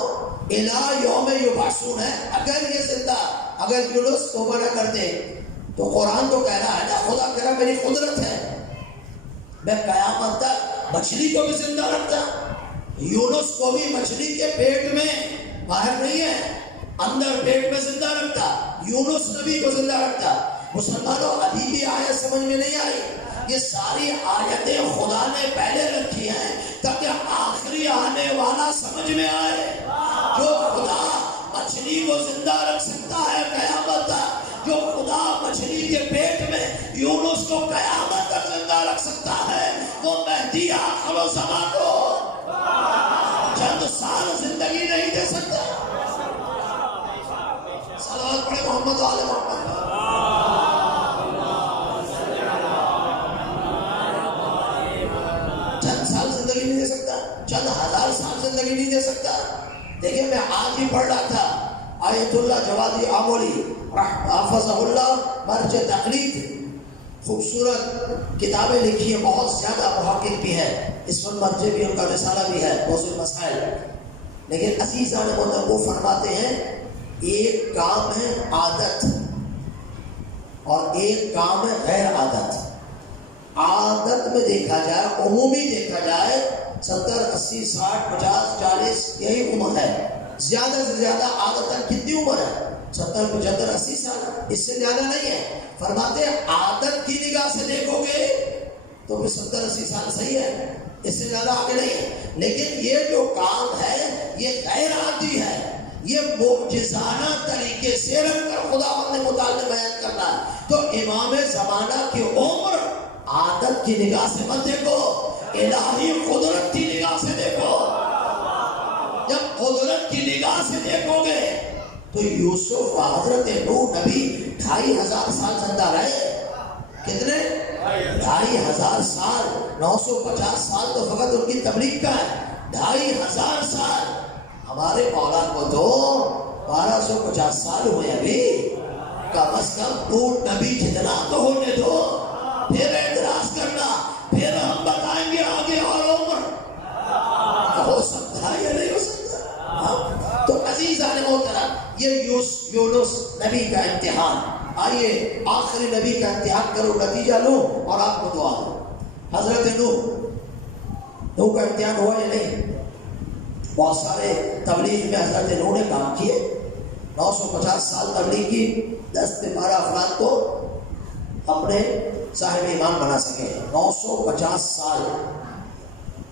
الی یوم یبعثون ہے. اگر یہ زندہ، اگر یونس توبہ نہ کرتے تو قرآن تو کہہ رہا ہے نا، خدا کہہ رہا میری قدرت ہے، میں قیامت تک مچھلی کو بھی زندہ رکھتا. یونس کو بھی مچھلی کے پیٹ میں، باہر نہیں ہے، اندر پیٹ میں زندہ رکھتا. یونس نبی کو زندہ رکھتا. مسلمانوں ابھی بھی آیت سمجھ میں نہیں آئی. یہ ساری آیتیں خدا نے پہلے رکھی ہیں تاکہ آخری آنے والا سمجھ میں آئے. جو خدا مچھلی کو زندہ رکھ سکتا ہے قیامت تک، جو خدا مچھلی کے پیٹ میں یونس کو قیامت تک زندہ رکھ سکتا ہے، وہ مہدی آخر الزمان کو چند سال زندگی نہیں دے سکتا. صلوات پڑھے محمد آل محمد. چند سال زندگی نہیں دے سکتا، چند ہزار سال زندگی نہیں دے سکتا. دیکھیں میں آج ہی پڑھ رہا تھا آیت اللہ جوادی آمولی حافظہ اللہ مرجع تقلید، خوبصورت کتابیں لکھی ہیں، بہت زیادہ محقق بھی ہے، اس پر مرجع بھی ان کا رسالہ بھی ہے، بہت سے مسائل. لیکن عزیزان محترم وہ فرماتے ہیں ایک کام ہے عادت اور ایک کام ہے غیر عادت. عادت میں دیکھا جائے، عمومی دیکھا جائے 70 80 60 50 40 یہی عمر ہے. زیادہ سے زیادہ عادت کتنی عمر ہے؟ 70 75 80 سال، اس سے زیادہ نہیں ہے. فرماتے ہیں عادت کی نگاہ سے دیکھو گے تو پھر 70 80 سال صحیح ہے، اس سے زیادہ آگے نہیں ہے. لیکن یہ جو کام ہے یہ غیر عادی ہے، یہ معجزانہ طریقے سے رکھ کر خداوند نے متعلق بیان کرنا ہے. تو امام زمانہ کی عمر عادت کی نگاہ سے مت دیکھو، الہی قدرت کی نگاہ سے دیکھو. جب قدرت کی نگاہ سے دیکھو گے تو یوسف و حضرت نوح نبی 2500 سال زندہ رہے. کتنے؟ 2500 سال. 950 سال تو فقط ان کی تبلیغ کا ہے. 2500 سال. ہمارے مولا کو تو 1250 سال ہوئے ابھی. کم از کم نوح نبی جتنا تو ہونے دو، پھر اعتراض کرنا، پھر ہم بتائیں گے آگے اور عمر ہو سکتا ہے یا نہیں ہو سکتا. تو عزیزان محترم، یہ یونس نبی کا امتحان. آئیے آخری نبی کا امتحان کرو، نتیجہ لو اور آپ کو دعا دو. حضرت نوح کا امتحان ہوا یا نہیں؟ بہت سارے تبلیغ میں حضرت نوح نے کام کیے. 950 سال تبلیغ کی. 10 سے 12 افراد کو اپنے صاحب ایمان بنا سکے. 950 سال.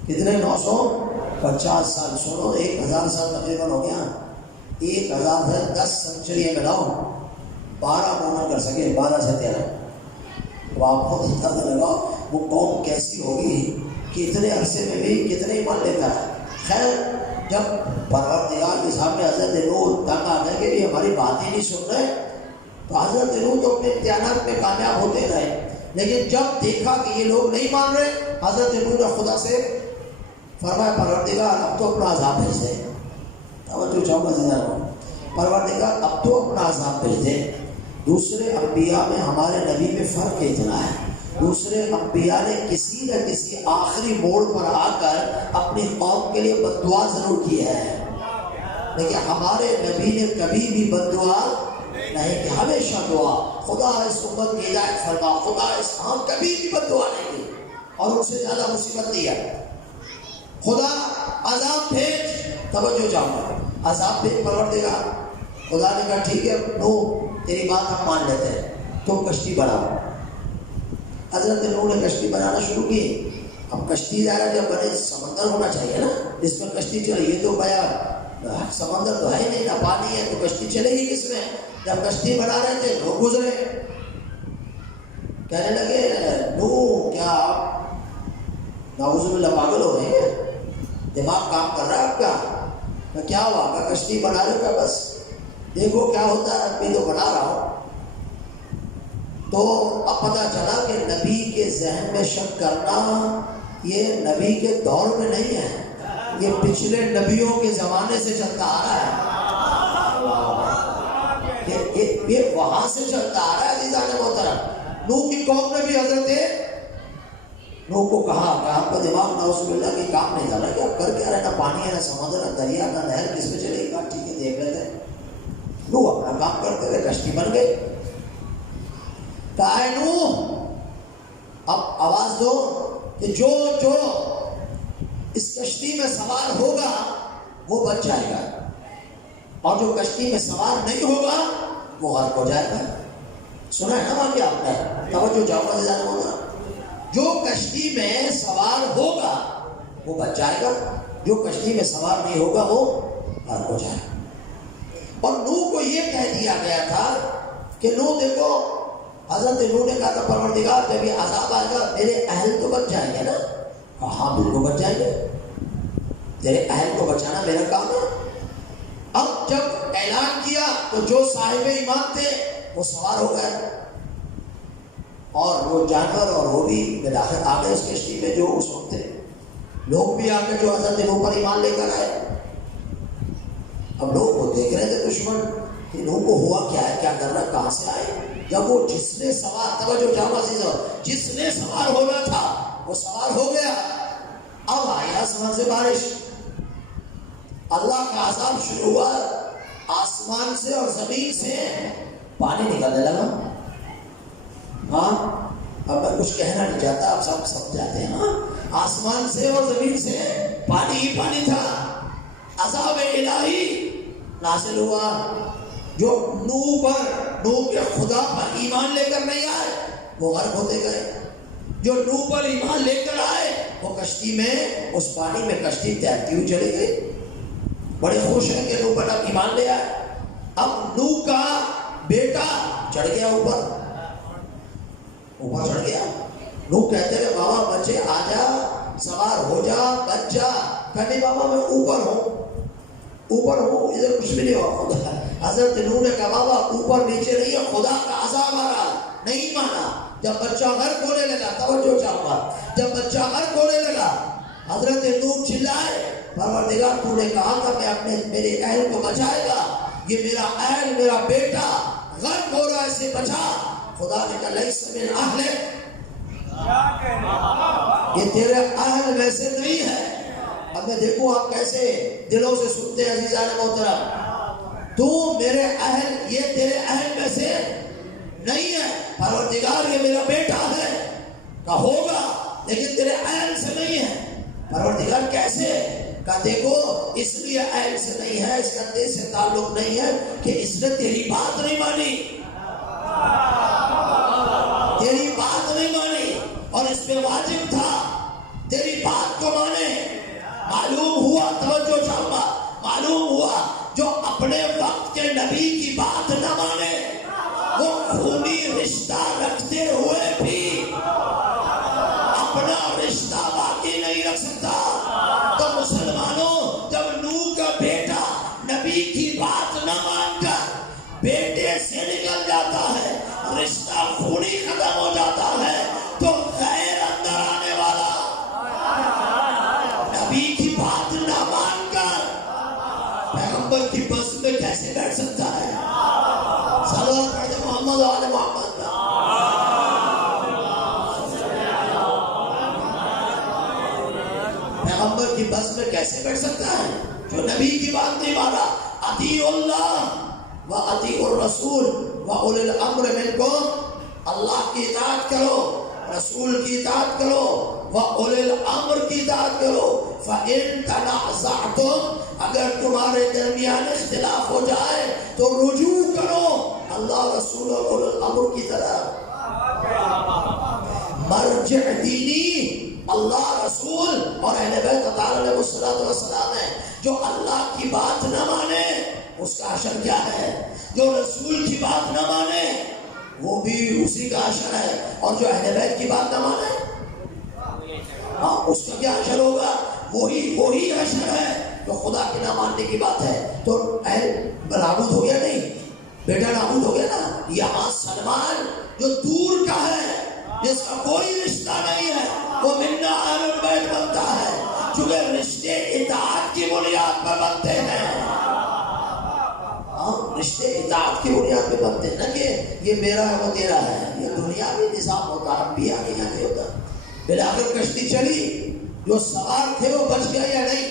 کتنے؟ 950 سال. سنو 1000 سال تقریباً ہو گیا. 1000 سے 10 سنچری میں لاؤ 12 مومن کر سکے. 12 سے 13. تو آپ کو اندازہ لگا وہ قوم کیسی ہوگی کہ اتنے عرصے میں بھی کتنے ایمان لے کر آئے. خیر جب پروردگار کے سامنے حضرت نوح تنگ آ گئے کہ ہماری بات ہی نہیں سن رہے، تو حضرت نوح تو اپنے امتحانات میں کامیاب ہوتے رہے. لیکن جب دیکھا کہ یہ لوگ نہیں مان رہے، حضرت نوح نے خدا سے فرمایا پروردگار اب تو اپنا عذاب بھیج دے. توجہ چاہوں گا زندہ رہو. پروردگار اب تو اپنا عذاب بھیج دے. دوسرے انبیاء میں ہمارے نبی میں فرق اتنا ہے. دوسرے انبیاء نے کسی نہ کسی آخری موڑ پر آ کر اپنی قوم کے لیے بد دعا ضرور کی ہے، لیکن ہمارے نبی نے کبھی بھی بد دعا نہیں کی. ہمیشہ دعا خدا اس امت کی ہدایت فرما، خدا اس قوم کبھی بھی بد دعا نہیں کی اور ان سے زیادہ مصیبت نہیں ہے. خدا عذاب بھیج. توجہ چاہوں گا. عذاب بھیج پروردگار. خدا نے کہا ٹھیک ہے نوح تیری بات ہم مان لیتے ہیں، تم کشتی بناؤ. حضرت نوح نے کشتی بنانا شروع کی. اب کشتی ظاہر جب بنے سمندر ہونا چاہیے نا جس پر کشتی چلے. یہ تو بیا سمندر تو ہے نہیں، نہ پانی ہے، تو کشتی چلے گی کس میں؟ جب کشتی بنا رہے تھے لوگ گزرے، کہنے لگے نوح کیا آپ نعوذ باللہ پاگل ہو گئے ہیں؟ دماغ کام کر رہا ہے آپ کا؟ کیا ہوا؟ کہ کشتی بنا رہے کا بس دیکھو کیا ہوتا ہے. میں تو بنا رہا ہوں. تو اب پتہ چلا کہ نبی کے ذہن میں شک کرنا یہ نبی کے دور میں نہیں ہے، یہ پچھلے نبیوں کے زمانے سے چلتا آ رہا ہے. یہ وہاں سے چلتا آ رہا ہے. عزیزان محترم، نوح کی قوم نے بھی حضرت نوح کو کہا کہ آپ کا دماغ نعوذ باللہ کی کام نہیں کر رہا کہ آپ کر کیا رہے؟ نہ پانی ہے، نہ سمندر، نہ دریا، نہ نہر، کس میں چلے گی؟ ٹھیک ہے دیکھ لیتے ہیں. نوح اپنا کام کرتے ہوئے کشتی بن گئی. کہا نوح اب آواز دو کہ جو اس کشتی میں سوار ہوگا وہ بچ جائے گا، اور جو کشتی میں سوار نہیں ہوگا وہ غرق ہو جائے گا. سنا ہے نا واقعہ آپ نے؟ توجہ جاؤ گا زیادہ ہوگا. جو کشتی میں سوار ہوگا وہ بچ جائے گا، جو کشتی میں سوار نہیں ہوگا وہ غرق ہو جائے گا. اور نوح کو یہ کہہ دیا گیا تھا کہ نوح دیکھو، حضرت نوح نے کہا تھا پروردگار جب یہ عذاب آئے گا میرے اہل تو بچ جائیں گے نا؟ ہاں بالکل بچ جائیں گے، تیرے اہل کو بچانا میرا کام ہے. اب جب اعلان کیا تو جو صاحب ایمان تھے وہ سوار ہو گئے، اور وہ جانور اور وہ بھی بداخل آ گئے اس کشتی میں جو اس وقت تھے. لوگ بھی آ گئے جو حضرت نوح پر ایمان لے کر آئے. اب لوگ وہ دیکھ رہے تھے دشمن کہ نوح کو ہوا کیا ہے، کیا کر رہا ہے، کہاں سے آئے. جب وہ جس نے سوار، توجہ جاؤ عزیزو، جس نے سوار ہونا تھا وہ سوار ہو گیا. اب آئی آسمان سے بارش، اللہ کا عذاب شروع ہوا. آسمان سے اور زمین سے پانی نکلنے لگا. ہاں اب میں کچھ کہنا نہیں چاہتا، آپ سب سمجھ جاتے ہیں. ہاں آسمان سے اور زمین سے پانی ہی پانی تھا. عذاب الہی نازل ہوا. جو نوح کے خدا پر ایمان لے کر نہیں آئے وہ غرق ہوتے گئے. جو نوح پر ایمان لے کر آئے وہ کشتی میں، اس پانی میں کشتی تیرتی ہوئی چلی گئی. بڑے خوش ہیں کہ نوح پر اب ایمان لے آئے. اب نوح کا بیٹا چڑھ گیا اوپر چڑھ گیا. نوح کہتے رہے بابا بچے آ جا، سوار ہو جا، بچ جا. کہتے بابا میں اوپر ہوں ادھر کچھ بھی نہیں ہوا. حضرت نوح نے کہا بابا اوپر نیچے نہیں ہے، خدا کا عذاب آ رہا، نہیں مانا۔ جب بچہ غرق ہونے لگا، توجہ چاہوں گا، جب بچہ غرق ہونے لگا حضرت نوح چلائے، پروردگار تو نے کہا تھا میں اپنے میرے اہل کو بچائے گا، یہ میرا اہل میرا بیٹا غرق ہو رہا ہے، اسے بچا۔ خدا نے کہا لیس من اہلک، یہ تیرے اہل میں سے نہیں ہے۔ اب میں دیکھوں آپ کیسے دلوں سے سنتے ہیں عزیزان محترم، تو میرے اہل، یہ تیرے اہل میں سے نہیں ہے، پروردگار یہ میرا بیٹا ہے، کہا ہوگا لیکن تیرے اہل سے نہیں ہے۔ پروردگار کیسے؟ کہا دیکھو اس لیے اہل سے نہیں ہے، اس کا تیرے سے تعلق نہیں ہے کہ اس نے تیری بات نہیں مانی، تیری بات نہیں مانی، اور اس پہ واجب تھا تیری بات کو مانے۔ معلوم ہوا، توجہ چاہوں گا، معلوم ہوا جو اپنے وقت کے نبی کی بات نہ مانے، وہ خونی رشتہ رکھتے ہوئے بھی اپنا رشتہ باقی نہیں رکھ سکتا۔ تو مسلمانوں، جب نوح کا بیٹا نبی کی بات نہ مان کر بیٹے سے نکل جاتا ہے، رشتہ خونی ختم ہو جاتا ہے، تو غیر اندر آنے والا نبی کی بات نہ مان کر پیغمبر کی بس میں کیسے بیٹھ سکتا ہے؟ صلوات پڑھتے محمد و آل محمد۔ پیغمبر کی بس میں کیسے بیٹھ سکتا ہے جو نبی کی بات نہیں مانا؟ اطیعوا اللہ و اطیعوا الرسول و اولی الامر منکم، اللہ کی اطاعت کرو، رسول کی اطاعت کرو، و اولی الامر کی اطاعت کرو۔ فَإِن تَنَازَعْتُمْ، اگر تمہارے درمیان اختلاف ہو جائے تو رجوع کرو اللہ رسول اور اولی الامر کی طرف۔ مرجع دینی اللہ رسول اور اہل بیت علیہ السلام ہے۔ جو اللہ کی بات نہ مانے اس کا حشر کیا ہے؟ جو رسول کی بات نہ مانے وہ بھی اسی کا حشر ہے، اور جو اہل بیت کی بات نہ مانے اس کا کیا حشر ہوگا؟ وہی حشر ہے جو خدا کی نہ ماننے کی بات ہے۔ تو اہل نابود ہو گیا نہیں، بیٹا نابود ہو گیا نا۔ یہاں سلمان جو دور کا ہے، جس کا کوئی رشتہ نہیں ہے، وہ منا اہل بیت بنتا ہے، چونکہ رشتے اطاعت کی بنیاد پر بنتے ہیں۔ رشتے اطاعت کی بنیاد پہ بنتے ہیں، نہ کہ یہ میرا ہے وہ تیرا ہے۔ یہ دنیاوی نظام ہوتا ہے، انبیاء کے یہاں نہیں ہوتا۔ بلاخر کشتی چلی، جو سوار تھے وہ بچ گئے یا نہیں؟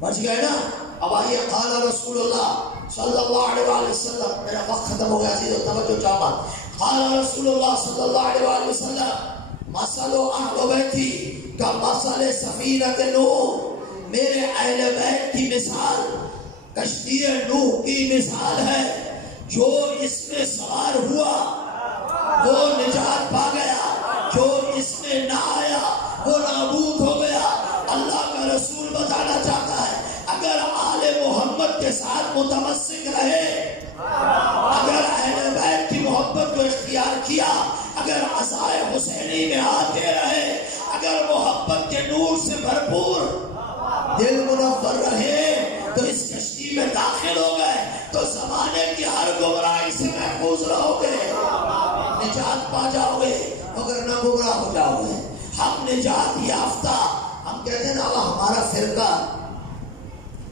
بچ گئے نا۔ اب آئیے، قال رسول اللہ صلی اللہ علیہ وسلم، میرا وقت ختم ہو گیا، عزیز و توجہ چاہتا، قال رسول اللہ صلی اللہ علیہ وسلم مثل اہل بیتی کا مثل سفینۃ نوح، میرے اہل بیت کی مثال کشتی نوح کی مثال ہے۔ جو اس میں سوار ہوا وہ نجات پا گیا، جو اس میں نہ آیا وہ نابود ہو گیا۔ اللہ کا رسول بتانا چاہتا ہے اگر آل محمد کے ساتھ متمسک رہے، اگر اہل بیت کی محبت کو اختیار کیا، اگر عزائے حسینی میں آتے رہے، اگر محبت کے نور سے بھرپور دل منور رہے، تو اس کشتی میں داخل ہو گئے تو زمانے کی ہر گمراہی سے محفوظ رہو گے، نجات پا جاؤ گے، اگر نہ گمراہ ہو جاؤ گے۔ ہم نجات یافتہ، ہم کہتے ہیں نا ہمارا فرقہ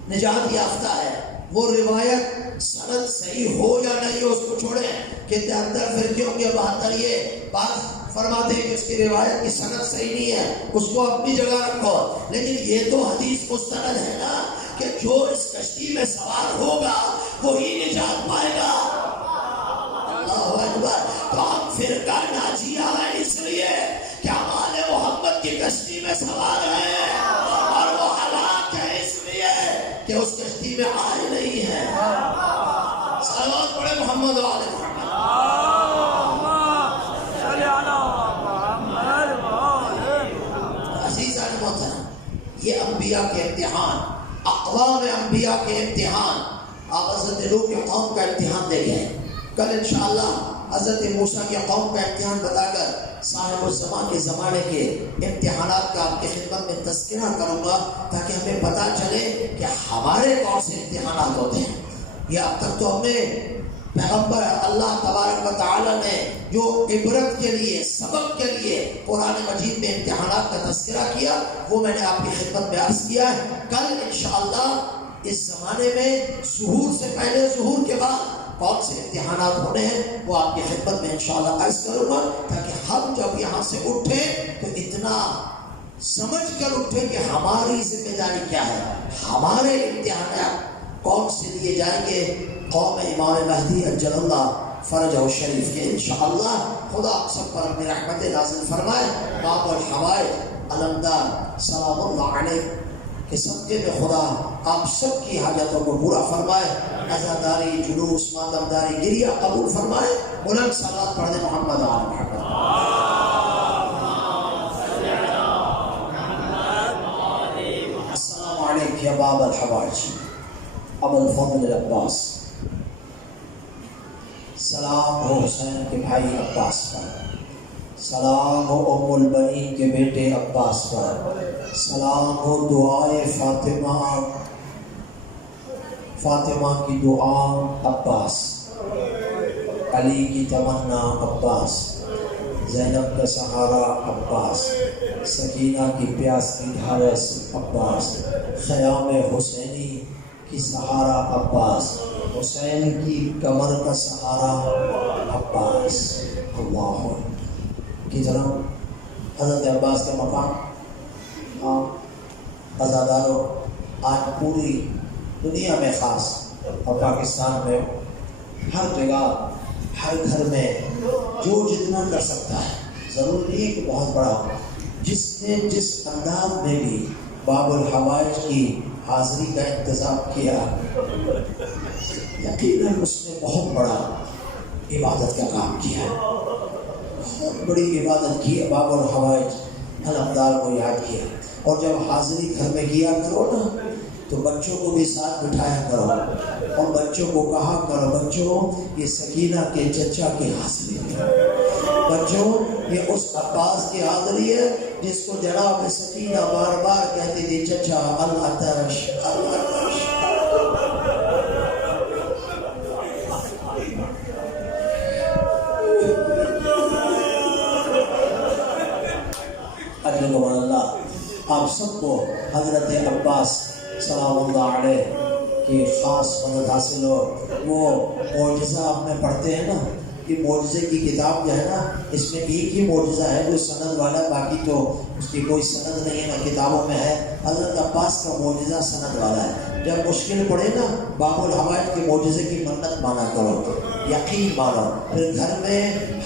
نجات یافتہ ہے، وہ روایت سند صحیح ہو یا نہیں ہو اس کو چھوڑیں کہ 73 فرقوں کے 72 یہ بات فرماتے ہیں کہ اس کی روایت کی سند صحیح نہیں ہے، اس کو اپنی جگہ رکھو، لیکن یہ تو حدیث مستند ہے نا کہ جو اس کشتی میں سوار ہوگا وہی نجات پائے گا۔ اللہ اکبر۔ تو ہم فرقہ ناجیہ ہے اس لیے کہ ہم آل محمد کی کشتی میں سوار ہیں، اور وہ ہلاک ہے اس لیے کہ اس کشتی میں آئے نہیں ہے۔ صلوات پڑھے محمد و آل محمد۔ عزیزان محترم، یہ انبیاء کے امتحان، اقوام انبیاء کے امتحان، آپ حضرت نوح کی قوم کا امتحان دیکھیں۔ کل انشاءاللہ حضرت موسیٰ کی قوم کا امتحان بتا کر صاحب الزمان کے زمانے کے امتحانات کا آپ کی خدمت میں تذکرہ کروں گا، تاکہ ہمیں پتہ چلے کہ ہمارے کون سے امتحانات ہوتے ہیں۔ یہ اب تک تو ہم نے پیغمبر اللہ تبارک و تعالی نے جو عبرت کے لیے سبق کے لیے قرآن مجید میں امتحانات کا تذکرہ کیا وہ میں نے آپ کی خدمت میں عرض کیا ہے. کل انشاءاللہ اس زمانے میں ظہور سے پہلے ظہور کے بعد کون سے امتحانات ہونے ہیں وہ آپ کی خدمت میں انشاءاللہ عرض کروں گا تاکہ ہم جب یہاں سے اٹھیں تو اتنا سمجھ کر اٹھیں کہ ہماری ذمہ داری کیا ہے. ہمارے امتحانات کون سے لیے جائیں گے؟ قوم امام مہدی اجل اللہ فرجہ شریف کے انشاءاللہ. خدا سب پر اپنی رحمت نازل فرمائے. باب الحوائج علمدار سلام اللہ علیہ کہ صدقے میں خدا آپ سب کی حاجتوں کو پورا فرمائے. عزاداری، جلوس، ماتمداری، گریہ قبول فرمائے. بلند صلوات پڑھ دیں محمد آل محمد. السلام علیکم یا باب الحوائج ابو الفضل العباس. سلام ہو حسین کے بھائی عباس پر، سلام ہو ام البنین کے بیٹے عباس پر، سلام ہو دعائے فاطمہ کی دعا عباس، علی کی تمنا عباس، زینب کا سہارا عباس، سکینہ کی پیاس کی ڈھارس عباس، خیام حسینی کی سہارا عباس، حسین کی کمر کا سہارا عباس. اللہ کی طرف حضرت عباس کا مقام عزاداروں آج پوری دنیا میں خاص اور پاکستان میں ہر جگہ ہر گھر میں جو جتنا کر سکتا ہے، ضرور نہیں ہے کہ بہت بڑا ہو، جس نے جس انداز میں بھی باب الحوائج کی حاضری کا انتظام کیا یقیناً اس نے بہت بڑا عبادت کا کام کیا، بہت بڑی عبادت کی. باب الحوائج علمدار کو یاد کیا. اور جب حاضری گھر میں کیا کرو نا تو بچوں کو بھی ساتھ بٹھایا کرو اور بچوں کو کہا کرو بچوں یہ سکینہ کے چچا کی حاضری ہے، بچوں یہ اس عباس کی حاضری ہے جس کو جناب سکینہ بار بار کہتی تھی چچا العطش العطش. اجل و اللہ آپ سب کو حضرت عباس سلام اللہ علیہ کی خاص مدد حاصل ہو. وہ معجزہ آپ میں پڑھتے ہیں نا کہ معجزے کی کتاب جو ہے نا اس میں ایک ہی معجزہ ہے جو سند والا، باقی تو اس کی کوئی سند نہیں ہے نہ کتابوں میں ہے. حضرت عباس کا معجزہ سند والا ہے. جب مشکل پڑے نا باب الحوائج کے معجزے کی منت مانا کرو، یقین مانو، پھر گھر میں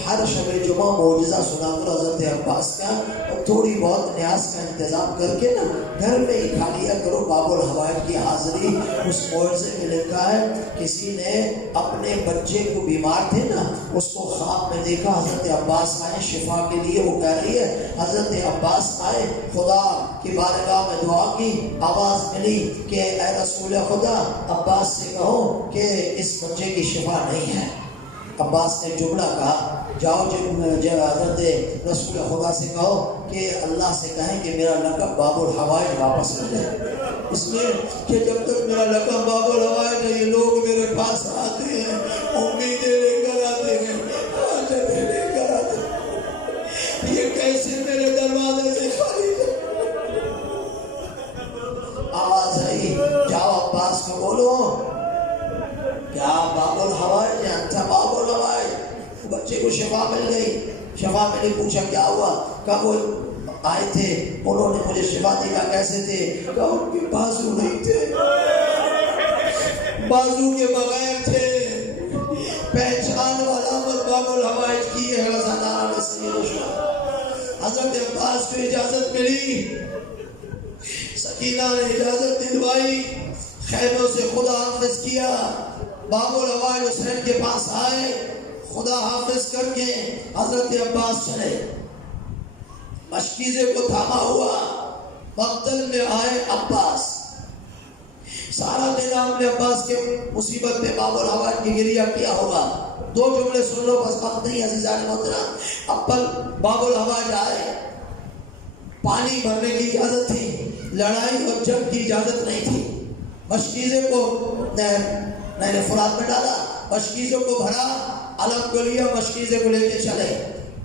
ہر شب جمعہ معجزہ سنا کرو حضرت عباس کا، اور تھوڑی بہت نیاز کا انتظام کر کے نا گھر میں ہی کھا لیا کرو. باب الحوائج کی حاضری اس معجزے میں لکھا ہے کسی نے اپنے بچے کو بیمار تھے نا اس کو خواب میں دیکھا، حضرت عباس آئے شفا کے لیے. وہ کہہ رہی ہے حضرت عباس آئے، خدا کی بارگاہ میں دعا کی، آواز ملی کہ اے رسول خدا عباس سے کہو کہ اس بچے کی شفا نہیں ہے. عباس نے جملہ کہا جاؤ حضرت رسول خدا سے کہو کہ اللہ سے کہیں کہ میرا لقب باب الحوائج واپس لے جائے، اس لیے کہ جب تک میرا لقب باب الحوائج ہے یہ لوگ میرے پاس آتے ہیں، امیدیں لے کر آتے ہیں، حاجتیں لے کر آتے ہیں، یہ کیسے میرے دروازے سے خالی ہے. آواز آئی جاؤ عباس کو بولو کیا باب الحوائج ہے، انت باب الحوائج. بچے کو شفا مل گئی. شفا ملی، پوچھا کیا ہوا، کب وہ آئے تھے انہوں نے مجھے شفا دیا، کیسے تھے، کہا ان کے بازو نہیں تھے، بازو کے بغیر تھے. پہچان والا علامت باب الحوائج کی ہے. حضرت عباس کو اجازت ملی، سکینہ نے اجازت دلوائی، خیموں سے خدا حافظ کیا. باب الحوائج حسین کے پاس آئے، خدا حافظ کر کے حضرت عباس چلے. مشکیزے کو تھاما ہوا، مقتل میں آئے عباس. سارا دن آپ نے عباس کے مصیبت پہ باب الحوائج کی گریہ کیا ہوگا. دو جملے سن لو بس، وقت نہیں عزیزان محترم. اول باب الحوائج آئے، پانی بھرنے کی اجازت تھی، لڑائی اور جنگ کی اجازت نہیں تھی. مشکیزے کو نہر فرات میں ڈالا، مشکیزوں کو بھرا، علم کو لیا، مشکیزے کو لے کے چلے۔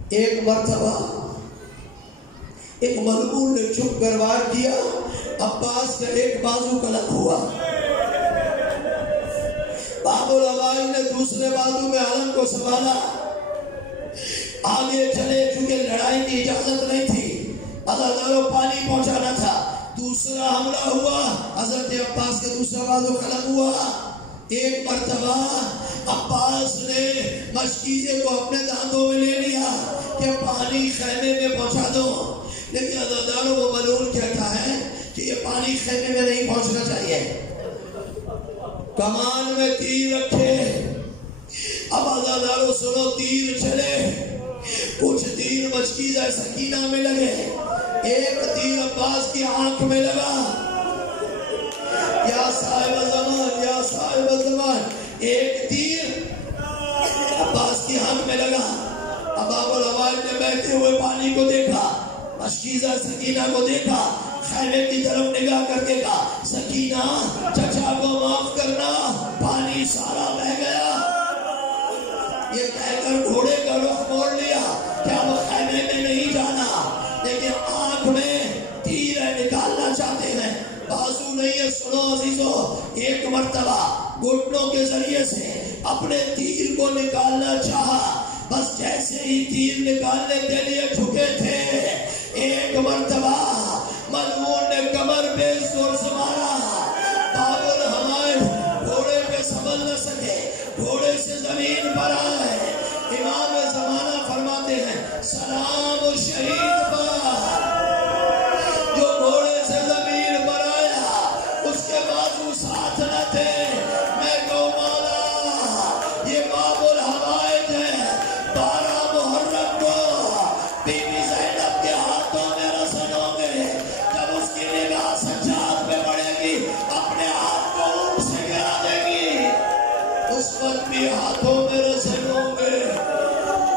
ایک مرتبہ ایک ملعون نے چھپ کر وار کیا، عباس کا ایک بازو قلم ہوا۔ باب العبائی نے دوسرے بازو میں علم کو سنبھالا، آگے چلے، چونکہ لڑائی کی اجازت نہیں تھی، اداروں پانی پہنچانا تھا۔ دوسرا حملہ ہوا، حضرت عباس کا دوسرا بازو قلم ہوا۔ ایک مرتبہ عباس نے مشکیزے کو اپنے دانتوں میں لے لیا کہ پانی خیمے میں پہنچا دو، لیکن عزاداروں کو ملعون کہتا ہے کہ یہ پانی خیمے میں نہیں پہنچنا چاہیے۔ کمان میں تیر رکھے، اب عزاداروں سنو، تیر چلے، کچھ تیر مشکیزہ سکینہ میں لگے، ایک تیر عباس کی آنکھ میں لگا۔ یا صاحب زمان، یا صاحب زمان، ایک تیر عباس کی آنکھ میں لگا۔ اب باب العبائی نے بہتے ہوئے پانی کو دیکھا، مشکیزہ سکینہ کو دیکھا، خیمے کی طرف نگاہ کر کے کہا، سکینہ چچا کو معاف کرنا، پانی سارا بہ گیا۔ یہ کہہ کر گھوڑے کا رخ موڑ لیا کہ اب خیمے میں نہیں جانا، لیکن آنکھ میں تیر ہے، نکالنا چاہتے ہیں، بازو نہیں ہے۔ سنو عزیزو، ایک مرتبہ گھٹنوں کے ذریعے سے اپنے تیر کو نکالنا چاہا، بس جیسے ہی تیر نکالنے کے لیے جھکے تھے، ایک مرتبہ ملعون نے کمر پہ زور سے مارا۔ باب الحمائل گھوڑے پہ سنبھل نہ سکے، گھوڑے سے زمین پر آئے۔ امام زمانہ فرماتے ہیں، سلام شہید پر جو گھوڑے سے زمین پر آیا، اس کے بازو ساتھ نہ تھے۔ میں کہوں مولا، یہ باب الحوائج ہے، 12 محرم کو بی بی زینب کے ہاتھوں میں رسن ہوں گے، جب اس کی نگاہ سجاد پہ پڑے گی، اپنے ہاتھ کو اونٹ سے گرا دے گی، اس وقت بھی ہاتھوں میں رسن ہوں گے،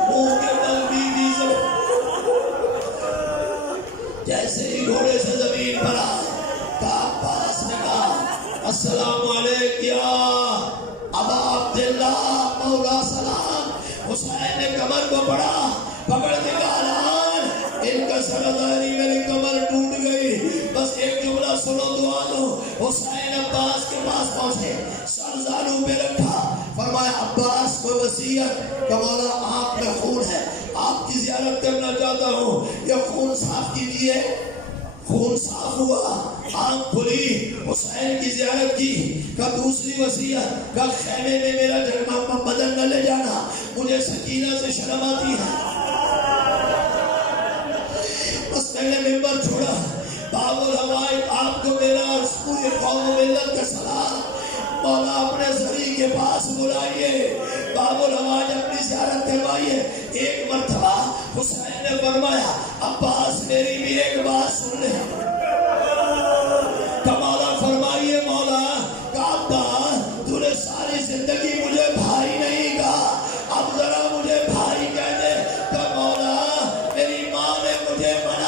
منہ کے بل بی بی جیسے ہی گھوڑے سے زمین پر آئے، عباس نے کہا، السلام علیکم یا ابا عبداللہ، مولا سلام۔ حسین نے کمر کو پکڑ کے کہا، لان ان کا سرداری، میری کمر ٹوٹ گئی، بس ایک جملہ سنو، دعا دو۔ حسین عباس کے پاس پہنچے، سر زانوں پہ رکھا، فرمایا، عباس کو وصیت کہ مولا آپ میں خون ہے، آپ کی زیارت کرنا چاہتا ہوں، یہ خون صاف کیجئے۔ خون صاف ہوا، آنکھ کھلی، حسین کی زیارت کی۔ کا دوسری وصیت کا خیمے میں میرا جگمگا بدن نہ لے جانا، مجھے سکینہ سے شرم آتی ہے۔ بس میں نے ممبر چھوڑا، باب الحوائج آپ کو میرا اور پوری قوم و ملت کا سلام، مولا اپنے زری کے پاس بلائیے، باب الحوائج اپنی زیارت کروائیے۔ ایک مرتبہ حسین نے فرمایا، عباس میری بھی ایک بات سن لے۔ مولا فرمائیے، مولا عباس تو نے ساری زندگی مجھے بھائی نہیں کہا، اب ذرا مجھے بھائی کہہ دے۔ کہ مولا میری ماں نے مجھے منع